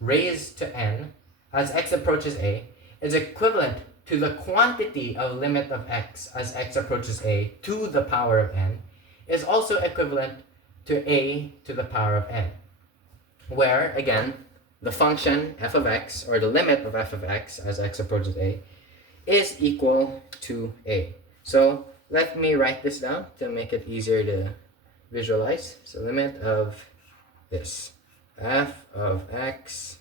raised to n as x approaches a is equivalent to the quantity of limit of x as x approaches a to the power of n is also equivalent to a to the power of n, where again the function f of x, or the limit of f of x as x approaches a, is equal to a. So let me write this down to make it easier to visualize. So limit of this, f of x,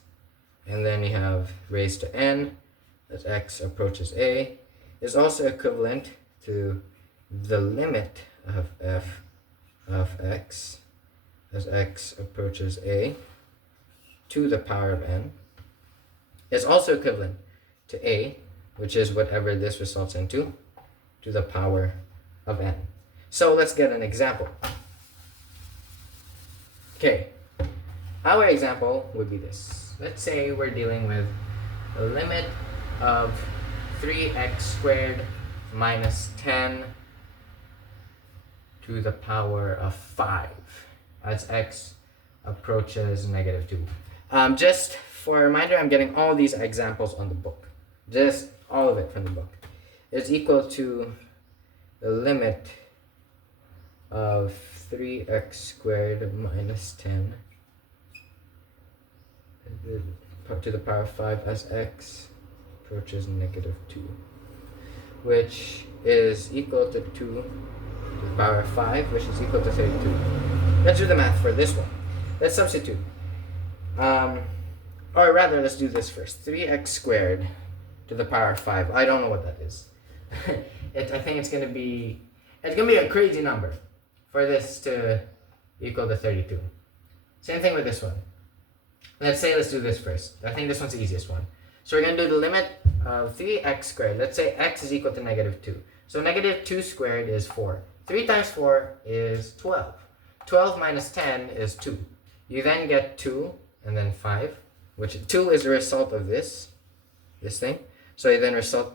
and then you have raised to n as x approaches a, is also equivalent to the limit of f of x as x approaches a to the power of n, is also equivalent to a, which is whatever this results into, to the power of n. So let's get an example. Okay, our example would be this. Let's say we're dealing with a limit of 3x squared minus 10 to the power of 5 as x approaches negative 2. Just for a reminder, I'm getting all these examples on the book. Just all of it from the book. Is equal to the limit of 3x squared minus 10 to the power of 5 as x approaches negative 2, which is equal to 2 to the power of 5, which is equal to 32. Let's do the math for this one. Let's substitute. Or rather, let's do this first. 3x squared to the power of 5. I don't know what that is. I think it's gonna be a crazy number for this to equal to 32. Same thing with this one. Let's do this first. I think this one's the easiest one. So we're gonna do the limit of 3x squared. Let's say x is equal to negative 2. So negative 2 squared is 4. 3 times 4 is 12. 12 minus 10 is 2. You then get 2 and then 5, which 2 is the result of this thing. So you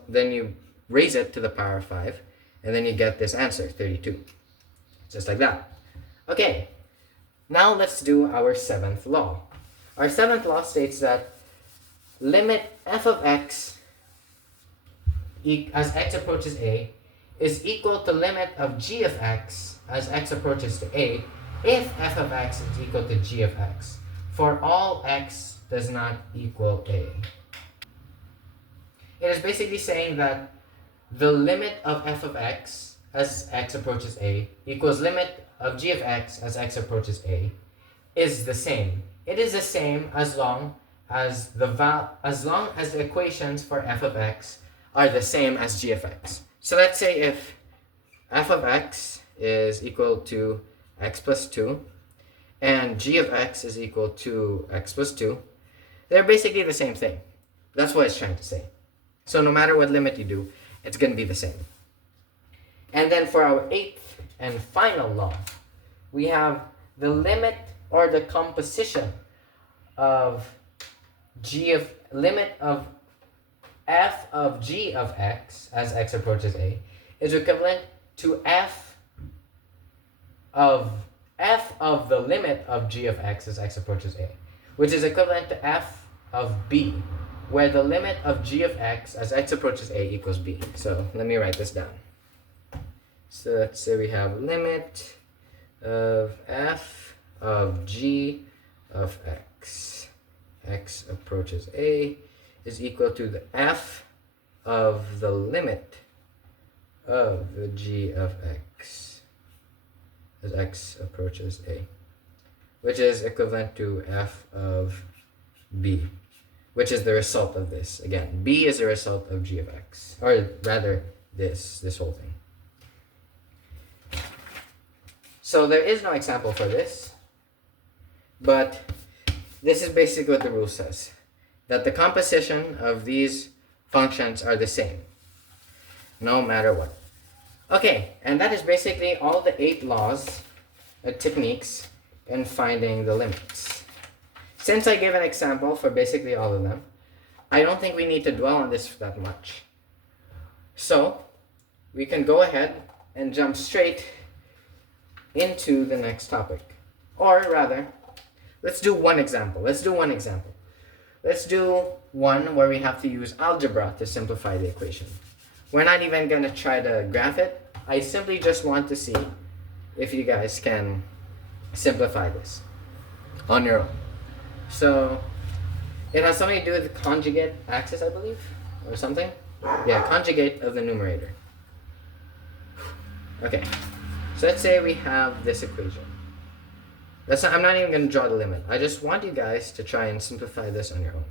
then you raise it to the power of 5, and then you get this answer, 32. Just like that. Okay, now let's do our seventh law. Our seventh law states that limit f of x as x approaches a is equal to limit of g of x as x approaches to a if f of x is equal to g of x for all x does not equal a. It is basically saying that the limit of f of x as x approaches a equals limit of g of x as x approaches a is the same. It is the same as long as the equations for f of x are the same as g of x. So let's say if f of x is equal to x plus 2 and g of x is equal to x plus 2, they're basically the same thing. That's what it's trying to say. So no matter what limit you do, it's going to be the same. And then for our eighth and final law, we have the limit or the composition of limit of f of g of x as x approaches a is equivalent to f of the limit of g of x as x approaches a, which is equivalent to f of b, where the limit of g of x as x approaches a equals b. So let me write this down. So let's say we have limit of f of g of x approaches a is equal to the f of the limit of the g of x as x approaches a, which is equivalent to f of b, which is the result of this. Again, b is the result of g of x, or rather this whole thing. So there is no example for this, but this is basically what the rule says, that the composition of these functions are the same, no matter what. Okay, and that is basically all the 8 laws and techniques in finding the limits. Since I gave an example for basically all of them, I don't think we need to dwell on this that much. So we can go ahead and jump straight into the next topic. Or rather, let's do one example. Let's do one where we have to use algebra to simplify the equation. We're not even going to try to graph it. I simply just want to see if you guys can simplify this on your own. So it has something to do with the conjugate axis, I believe, or something. Yeah, conjugate of the numerator. Okay, so let's say we have this equation. I'm not even going to draw the limit. I just want you guys to try and simplify this on your own.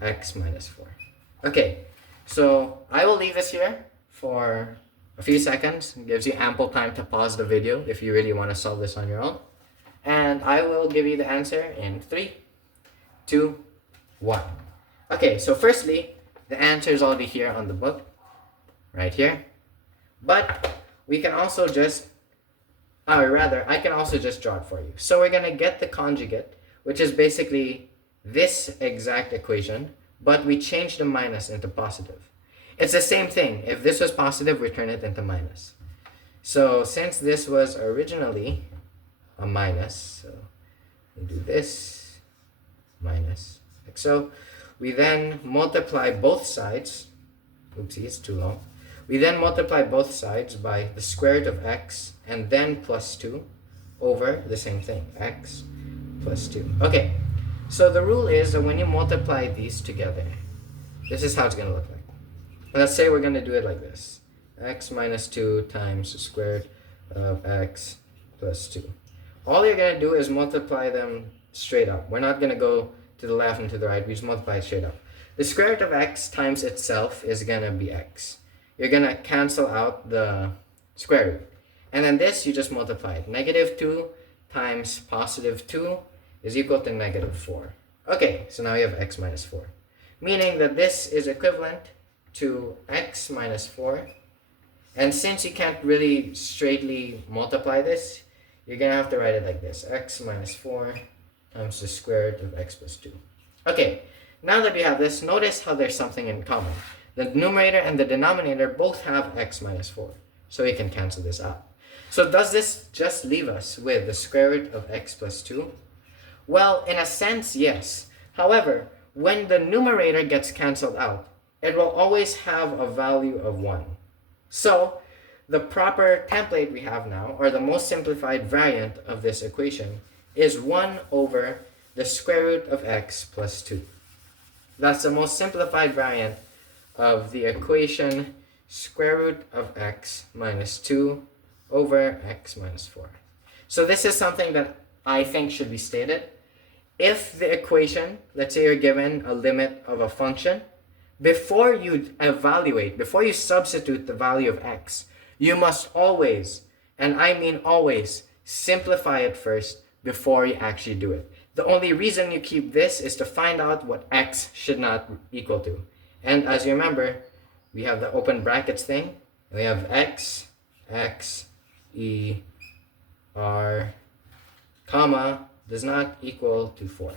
X minus 4. Okay, so I will leave this here for a few seconds. It gives you ample time to pause the video if you really want to solve this on your own. And I will give you the answer in 3, 2, 1. Okay, so firstly, the answer is already here on the book. Right here. But we can also just, or rather, I can also just draw it for you. So we're going to get the conjugate, which is basically this exact equation, but we change the minus into positive. It's the same thing. If this was positive, we turn it into minus. So since this was originally a minus, so we do this, minus, like so. We then multiply both sides. Oopsie, it's too long. We then multiply both sides by the square root of x and then plus 2 over the same thing, x plus 2. Okay, so the rule is that when you multiply these together, this is how it's going to look like. Let's say we're going to do it like this. X minus 2 times the square root of x plus 2. All you're going to do is multiply them straight up. We're not going to go to the left and to the right. We just multiply it straight up. The square root of x times itself is going to be x. You're going to cancel out the square root. And then this, you just multiply it. Negative 2 times positive 2 is equal to negative 4. Okay, so now you have x minus 4. Meaning that this is equivalent to x minus 4. And since you can't really straightly multiply this, you're going to have to write it like this. X minus 4 times the square root of x plus 2. Okay, now that we have this, notice how there's something in common. The numerator and the denominator both have x minus 4. So we can cancel this out. So does this just leave us with the square root of x plus 2? Well, in a sense, yes. However, when the numerator gets canceled out, it will always have a value of 1. So the proper template we have now, or the most simplified variant of this equation, is 1 over the square root of x plus 2. That's the most simplified variant of the equation square root of x minus 2 over x minus 4. So this is something that I think should be stated. If the equation, let's say you're given a limit of a function, before you evaluate, before you substitute the value of x, you must always, and I mean always, simplify it first before you actually do it. The only reason you keep this is to find out what x should not equal to. And as you remember, we have the open brackets thing. We have x, e, r, comma, does not equal to 4.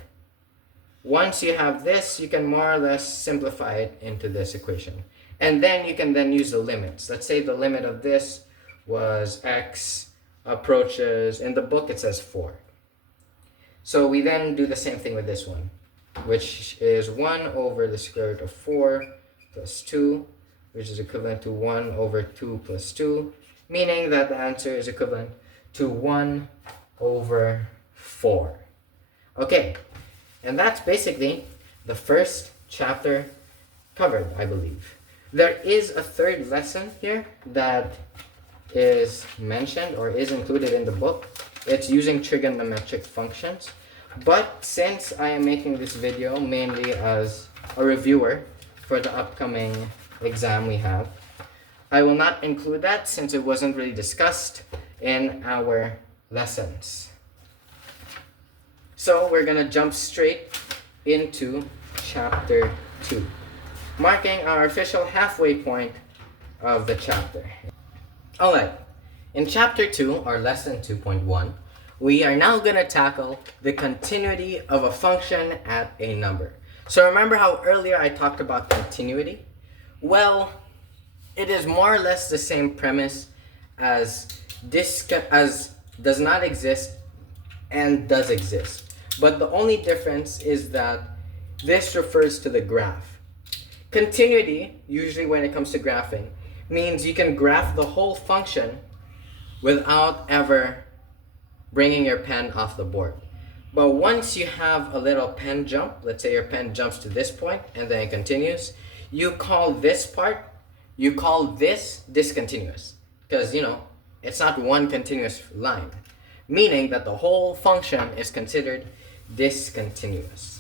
Once you have this, you can more or less simplify it into this equation. And then you can then use the limits. Let's say the limit of this was x approaches, in the book it says 4. So we then do the same thing with this one, which is 1 over the square root of 4 plus 2, which is equivalent to 1 over 2 plus 2, meaning that the answer is equivalent to 1 over 4. Okay, and that's basically the first chapter covered, I believe. There is a third lesson here that is mentioned or is included in the book. It's using trigonometric functions. But since I am making this video mainly as a reviewer for the upcoming exam we have, I will not include that since it wasn't really discussed in our lessons. So we're going to jump straight into chapter 2, marking our official halfway point of the chapter. Alright, in chapter 2, or lesson 2.1, we are now going to tackle the continuity of a function at a number. So remember how earlier I talked about continuity? Well, it is more or less the same premise as does not exist and does exist. But the only difference is that this refers to the graph. Continuity, usually when it comes to graphing, means you can graph the whole function without ever bringing your pen off the board. But once you have a little pen jump, let's say your pen jumps to this point and then it continues, you call this part, you call this discontinuous. Because, it's not one continuous line. Meaning that the whole function is considered discontinuous.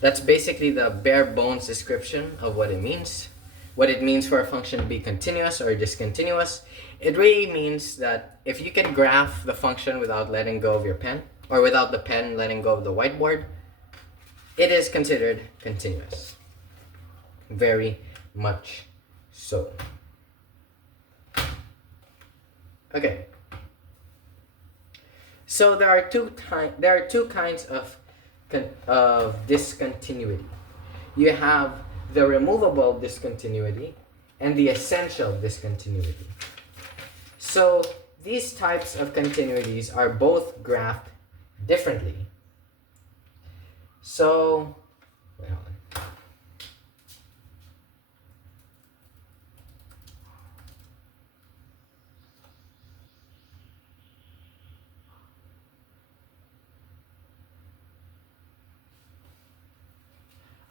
That's basically the bare bones description of what it means. What it means for a function to be continuous or discontinuous. It really means that if you can graph the function without letting go of your pen, or without the pen letting go of the whiteboard, it is considered continuous. Very much so. Okay. So there are two kinds of discontinuity. You have the removable discontinuity and the essential discontinuity. So these types of continuities are both graphed differently. So, wait, hold on.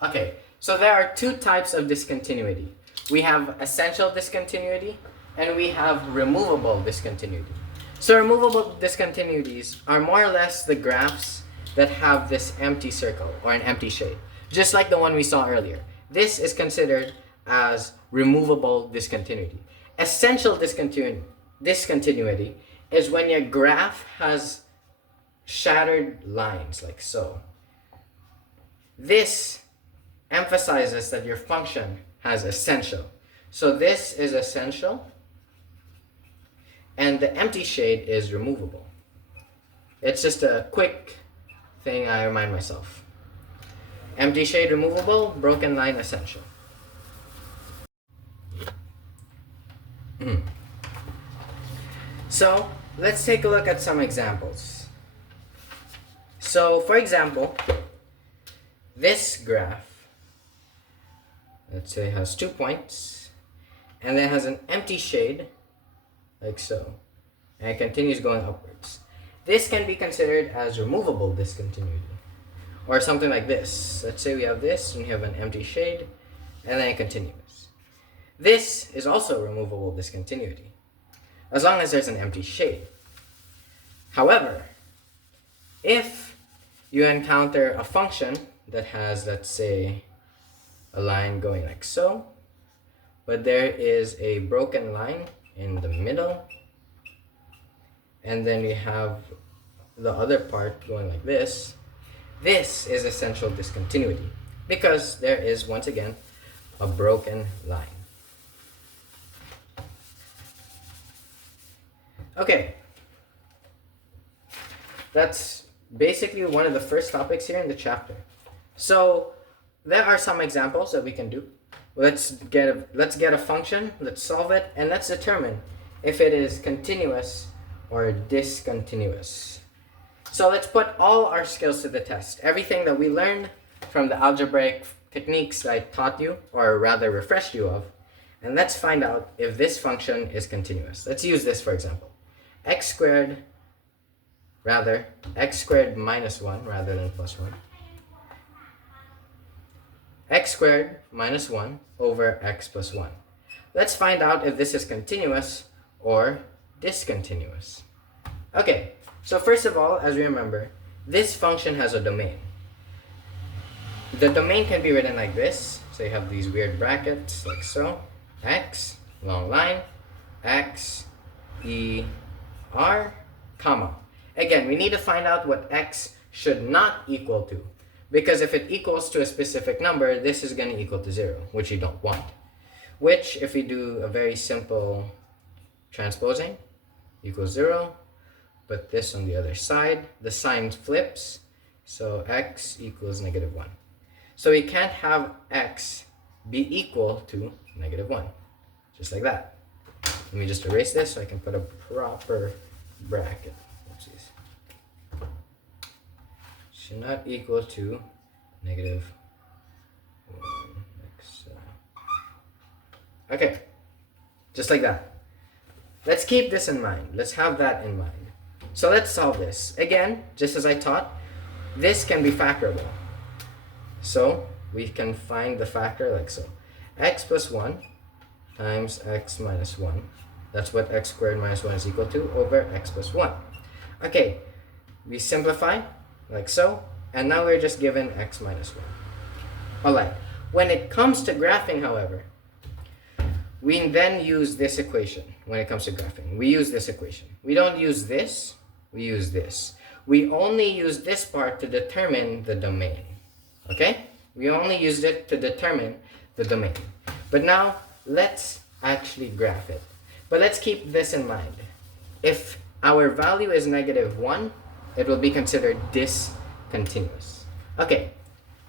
Okay, so there are two types of discontinuity. We have essential discontinuity and we have removable discontinuity. So removable discontinuities are more or less the graphs that have this empty circle or an empty shade, just like the one we saw earlier. This is considered as removable discontinuity. Essential discontinuity is when your graph has shattered lines like so. This emphasizes that your function has essential. So this is essential, and the empty shade is removable. It's just a quick thing I remind myself. Empty shade removable, broken line essential. So let's take a look at some examples. So for example, this graph, let's say, has 2 points, and then has an empty shade, like so, and it continues going upwards. This can be considered as removable discontinuity. Or something like this. Let's say we have this, and we have an empty shade, and then it continues. This is also removable discontinuity, as long as there's an empty shade. However, if you encounter a function that has, let's say, a line going like so, but there is a broken line in the middle, and then we have the other part going like this, this is essential discontinuity, because there is, once again, a broken line. Okay, that's basically one of the first topics here in the chapter. So there are some examples that we can do. Let's get a function, let's solve it, and let's determine if it is continuous or discontinuous. So let's put all our skills to the test. Everything that we learned from the algebraic techniques that I taught you, or rather refreshed you of, and let's find out if this function is continuous. Let's use this for example. X squared minus 1 rather than plus 1. X squared minus 1 over x plus 1. Let's find out if this is continuous or discontinuous. Okay, so first of all, as we remember, this function has a domain. The domain can be written like this. So you have these weird brackets like so. X, long line, x, e, r, comma. Again, we need to find out what x should not equal to. Because if it equals to a specific number, this is going to equal to 0, which you don't want. Which, if we do a very simple transposing, equals 0. Put this on the other side. The sign flips, so x equals negative 1. So we can't have x be equal to negative 1. Just like that. Let me just erase this so I can put a proper bracket. Oopsies. Should not equal to negative 1x. Okay, just like that. Let's keep this in mind. Let's have that in mind. So let's solve this. Again, just as I taught, this can be factorable. So we can find the factor like so. X plus 1 times x minus 1. That's what x squared minus 1 is equal to over x plus 1. Okay, we simplify like so, and now we're just given x minus 1. Alright, when it comes to graphing, however, we then use this equation. When it comes to graphing, we use this equation. We don't use this, we use this. We only use this part to determine the domain. Okay? We only used it to determine the domain. But now, let's actually graph it. But let's keep this in mind. If our value is -1, it will be considered discontinuous. Okay,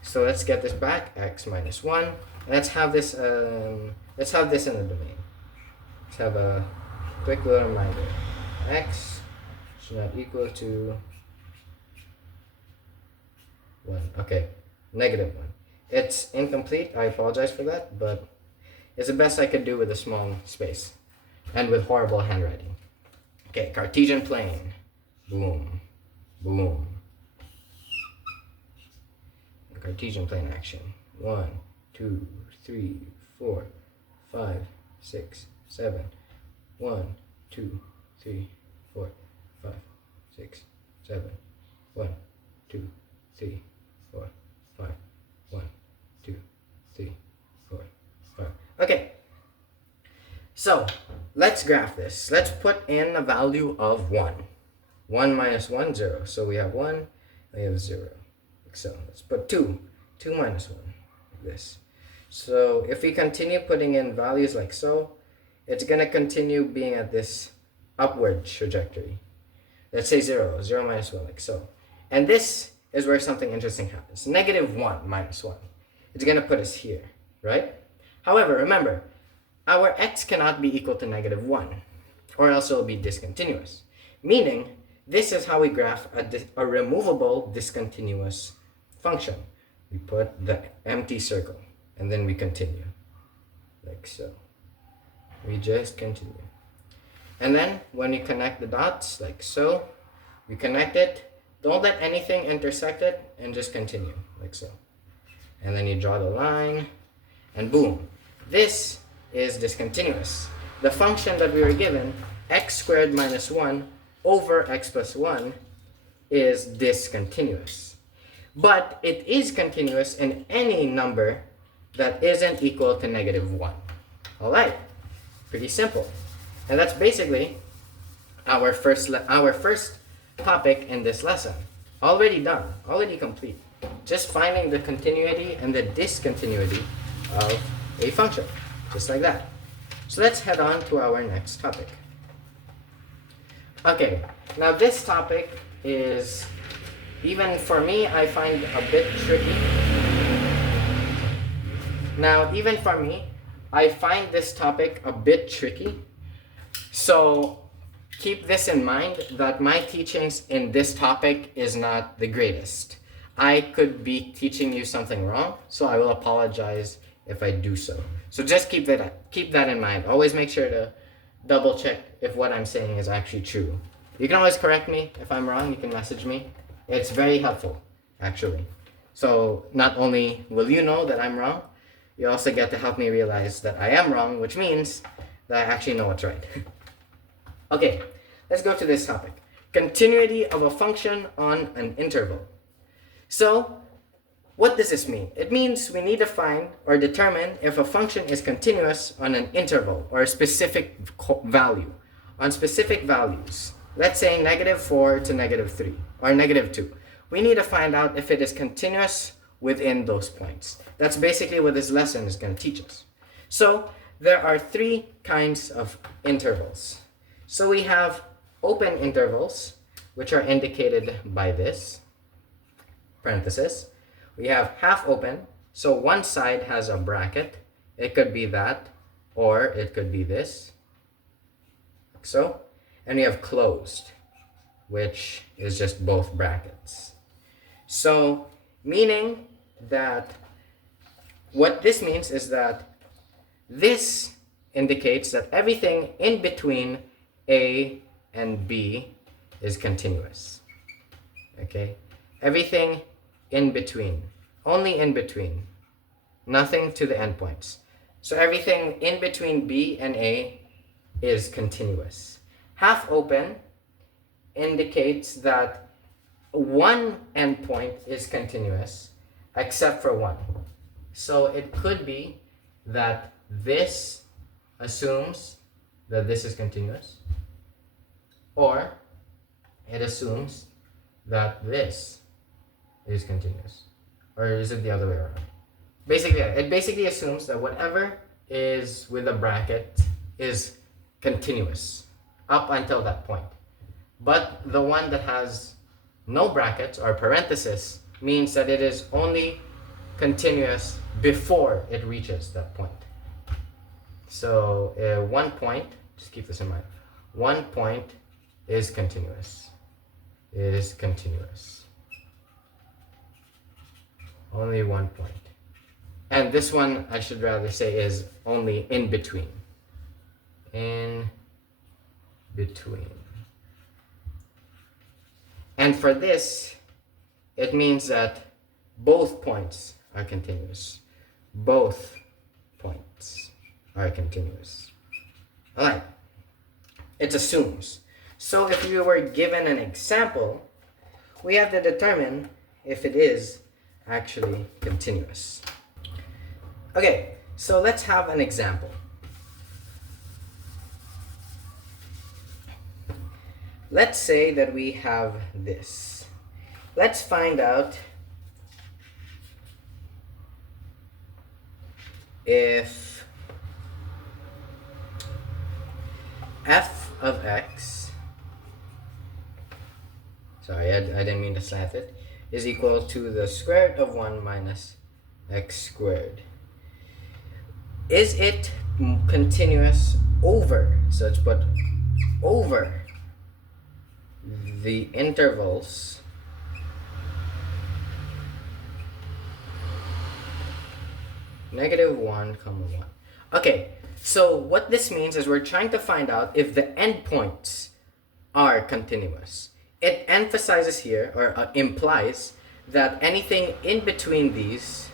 so let's get this back. X minus 1. Let's have this in the domain. Let's have a quick little reminder. X should not equal to 1. Okay, -1. It's incomplete. I apologize for that, but it's the best I could do with a small space and with horrible handwriting. Okay, Cartesian plane. Boom, boom. Cartesian plane action. 1, 2, 3, 4, 5, 6, 7. 1, 2, 3, 4, 5, 6, 7. 1, 2, 3, 4, 5. 1, 2, 3, 4, 5. Okay. So let's graph this. Let's put in a value of 1. 1 minus 1, 0. So we have 1, we have 0. Like so. Let's put 2. 2 minus 1. Like this. So if we continue putting in values like so, it's going to continue being at this upward trajectory. Let's say 0. 0 minus 1, like so. And this is where something interesting happens. -1 minus 1. It's going to put us here, right? However, remember, our x cannot be equal to -1, or else it will be discontinuous. Meaning, this is how we graph a removable discontinuous function. We put the empty circle, and then we continue, like so. We just continue. And then, when you connect the dots, like so, we connect it. Don't let anything intersect it, and just continue, like so. And then you draw the line, and boom. This is discontinuous. The function that we were given, x squared minus 1 over x plus 1, is discontinuous. But it is continuous in any number that isn't equal to -1. All right, pretty simple. And that's basically our first topic in this lesson. Already done, already complete. Just finding the continuity and the discontinuity of a function, just like that. So let's head on to our next topic. Okay, now this topic is, even for me, I find a bit tricky. Now, even for me, I find this topic a bit tricky. So keep this in mind that my teachings in this topic is not the greatest. I could be teaching you something wrong, so I will apologize if I do so. So just keep that in mind. Always make sure to double check if what I'm saying is actually true. You can always correct me if I'm wrong. You can message me. It's very helpful, actually. So not only will you know that I'm wrong, you also get to help me realize that I am wrong, which means that I actually know what's right. Okay, let's go to this topic. Continuity of a function on an interval. So, what does this mean? It means we need to find or determine if a function is continuous on an interval or a specific value. On specific values, let's say -4 to -3 or -2. We need to find out if it is continuous within those points. That's basically what this lesson is going to teach us. So, there are 3 kinds of intervals. So we have open intervals, which are indicated by this parenthesis. We have half open, so one side has a bracket. It could be that, or it could be this, like so. And we have closed, which is just both brackets. So, meaning that what this means is that this indicates that everything in between A and B is continuous. Okay? Everything in between. Only in between. Nothing to the endpoints. So everything in between B and A is continuous. Half open indicates that one endpoint is continuous except for one. So it could be that this assumes that this is continuous, or it assumes that this is continuous. Or is it the other way around? Basically, it basically assumes that whatever is with a bracket is continuous. up until that point. But the one that has no brackets or parenthesis means that it is only continuous before it reaches that point. So 1 point, just keep this in mind, 1 point is continuous. Is continuous. Only 1 point. And this one, I should rather say, is only in between. In between. And for this, it means that both points are continuous. Both points are continuous. Alright. It assumes. So if we were given an example, we have to determine if it is actually continuous. Okay, so let's have an example. Let's say that we have this. Let's find out if f of x, sorry, I didn't mean to slant it, is equal to the square root of 1 minus x squared. Is it continuous over, so let's put over the intervals -1, 1. Okay, so what this means is we're trying to find out if the endpoints are continuous. It emphasizes here, or implies, that anything in between these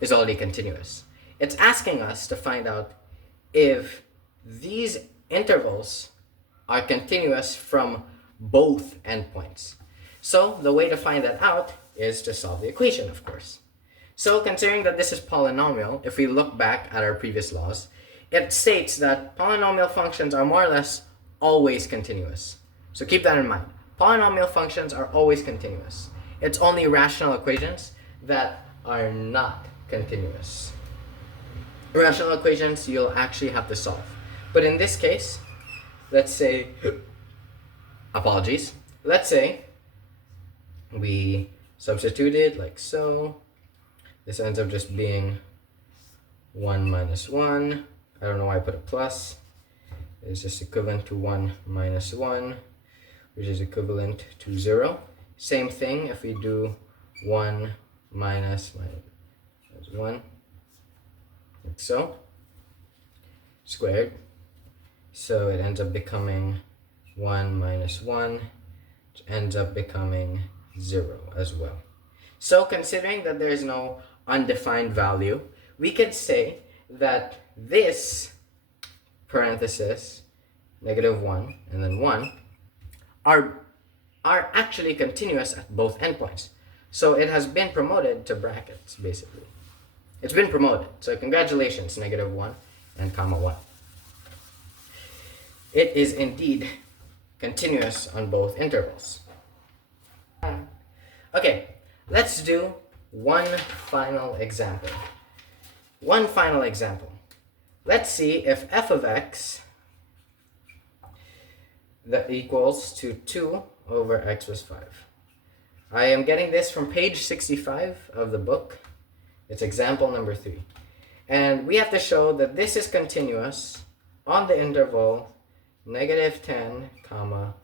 is already continuous. It's asking us to find out if these intervals are continuous from both endpoints. So the way to find that out is to solve the equation, of course. So considering that this is polynomial, if we look back at our previous laws, it states that polynomial functions are more or less always continuous. So keep that in mind. Polynomial functions are always continuous. It's only rational equations that are not continuous. Rational equations you'll actually have to solve. But in this case, let's say, apologies, let's say we substitute it like so. This ends up just being 1 minus 1. I don't know why I put a plus. It's just equivalent to 1 minus 1, which is equivalent to 0. Same thing if we do 1 minus 1, like so, squared. So it ends up becoming 1 minus 1, which ends up becoming 0 as well. So considering that there is no undefined value, we could say that this parenthesis, -1 and then 1, are actually continuous at both endpoints. So it has been promoted to brackets, basically. It's been promoted. So congratulations, -1 and comma 1. It is indeed continuous on both intervals. Okay, let's do one final example. Let's see if f of x that equals to 2 over x plus 5. I am getting this from page 65 of the book. It's example number 3. And we have to show that this is continuous on the interval -10, comma,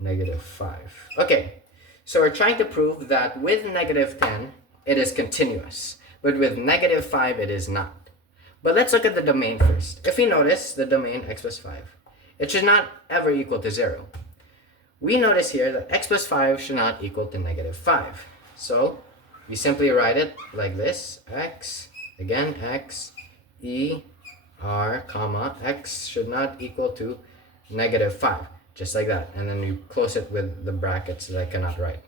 -5. Okay, so we're trying to prove that with -10, it is continuous, but with -5, it is not. But let's look at the domain first. If we notice the domain x plus 5, it should not ever equal to 0. We notice here that x plus 5 should not equal to -5. So we simply write it like this: x, again x, e, r, comma, x should not equal to -5, just like that. And then you close it with the brackets that I cannot write.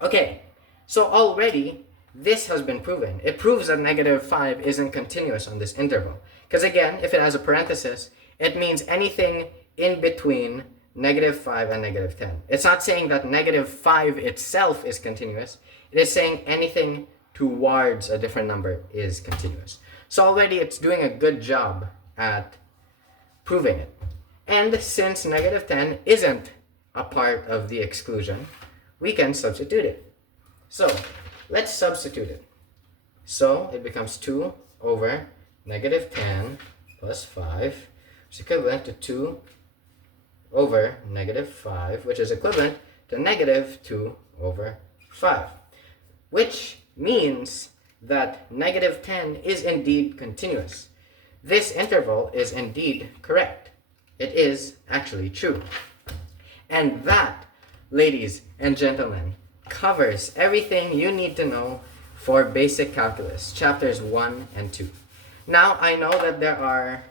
Okay, so already this has been proven. It proves that -5 isn't continuous on this interval. Because again, if it has a parenthesis, it means anything in between -5 and -10. It's not saying that -5 itself is continuous. It is saying anything towards a different number is continuous. So already it's doing a good job at proving it. And since negative 10 isn't a part of the exclusion, we can substitute it. So let's substitute it. So it becomes 2 over negative 10 plus 5, which is equivalent to 2 over negative 5, which is equivalent to negative 2 over 5, which means that negative 10 is indeed continuous. This interval is indeed correct. It is actually true. And that, ladies and gentlemen, covers everything you need to know for basic calculus, chapters 1 and 2. Now, I know that there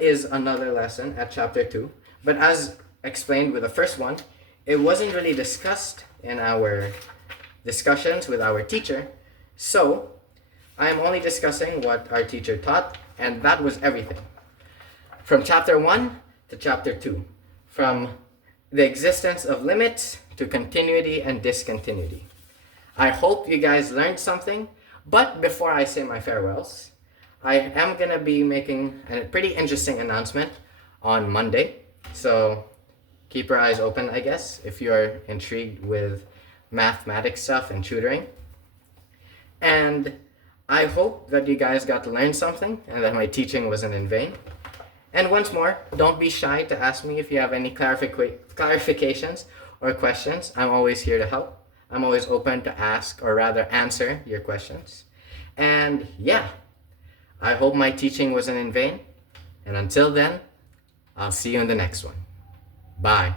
is another lesson at chapter 2, but as explained with the first one, it wasn't really discussed in our discussions with our teacher, so I am only discussing what our teacher taught, and that was everything. From chapter 1 to chapter 2, from the existence of limits to continuity and discontinuity. I hope you guys learned something, but before I say my farewells, I am going to be making a pretty interesting announcement on Monday. So keep your eyes open, I guess, if you're intrigued with mathematics stuff and tutoring. And I hope that you guys got to learn something and that my teaching wasn't in vain. And once more, don't be shy to ask me if you have any clarifications or questions. I'm always here to help. I'm always open to ask, or rather answer, your questions. And yeah, I hope my teaching wasn't in vain. And until then, I'll see you in the next one. Bye.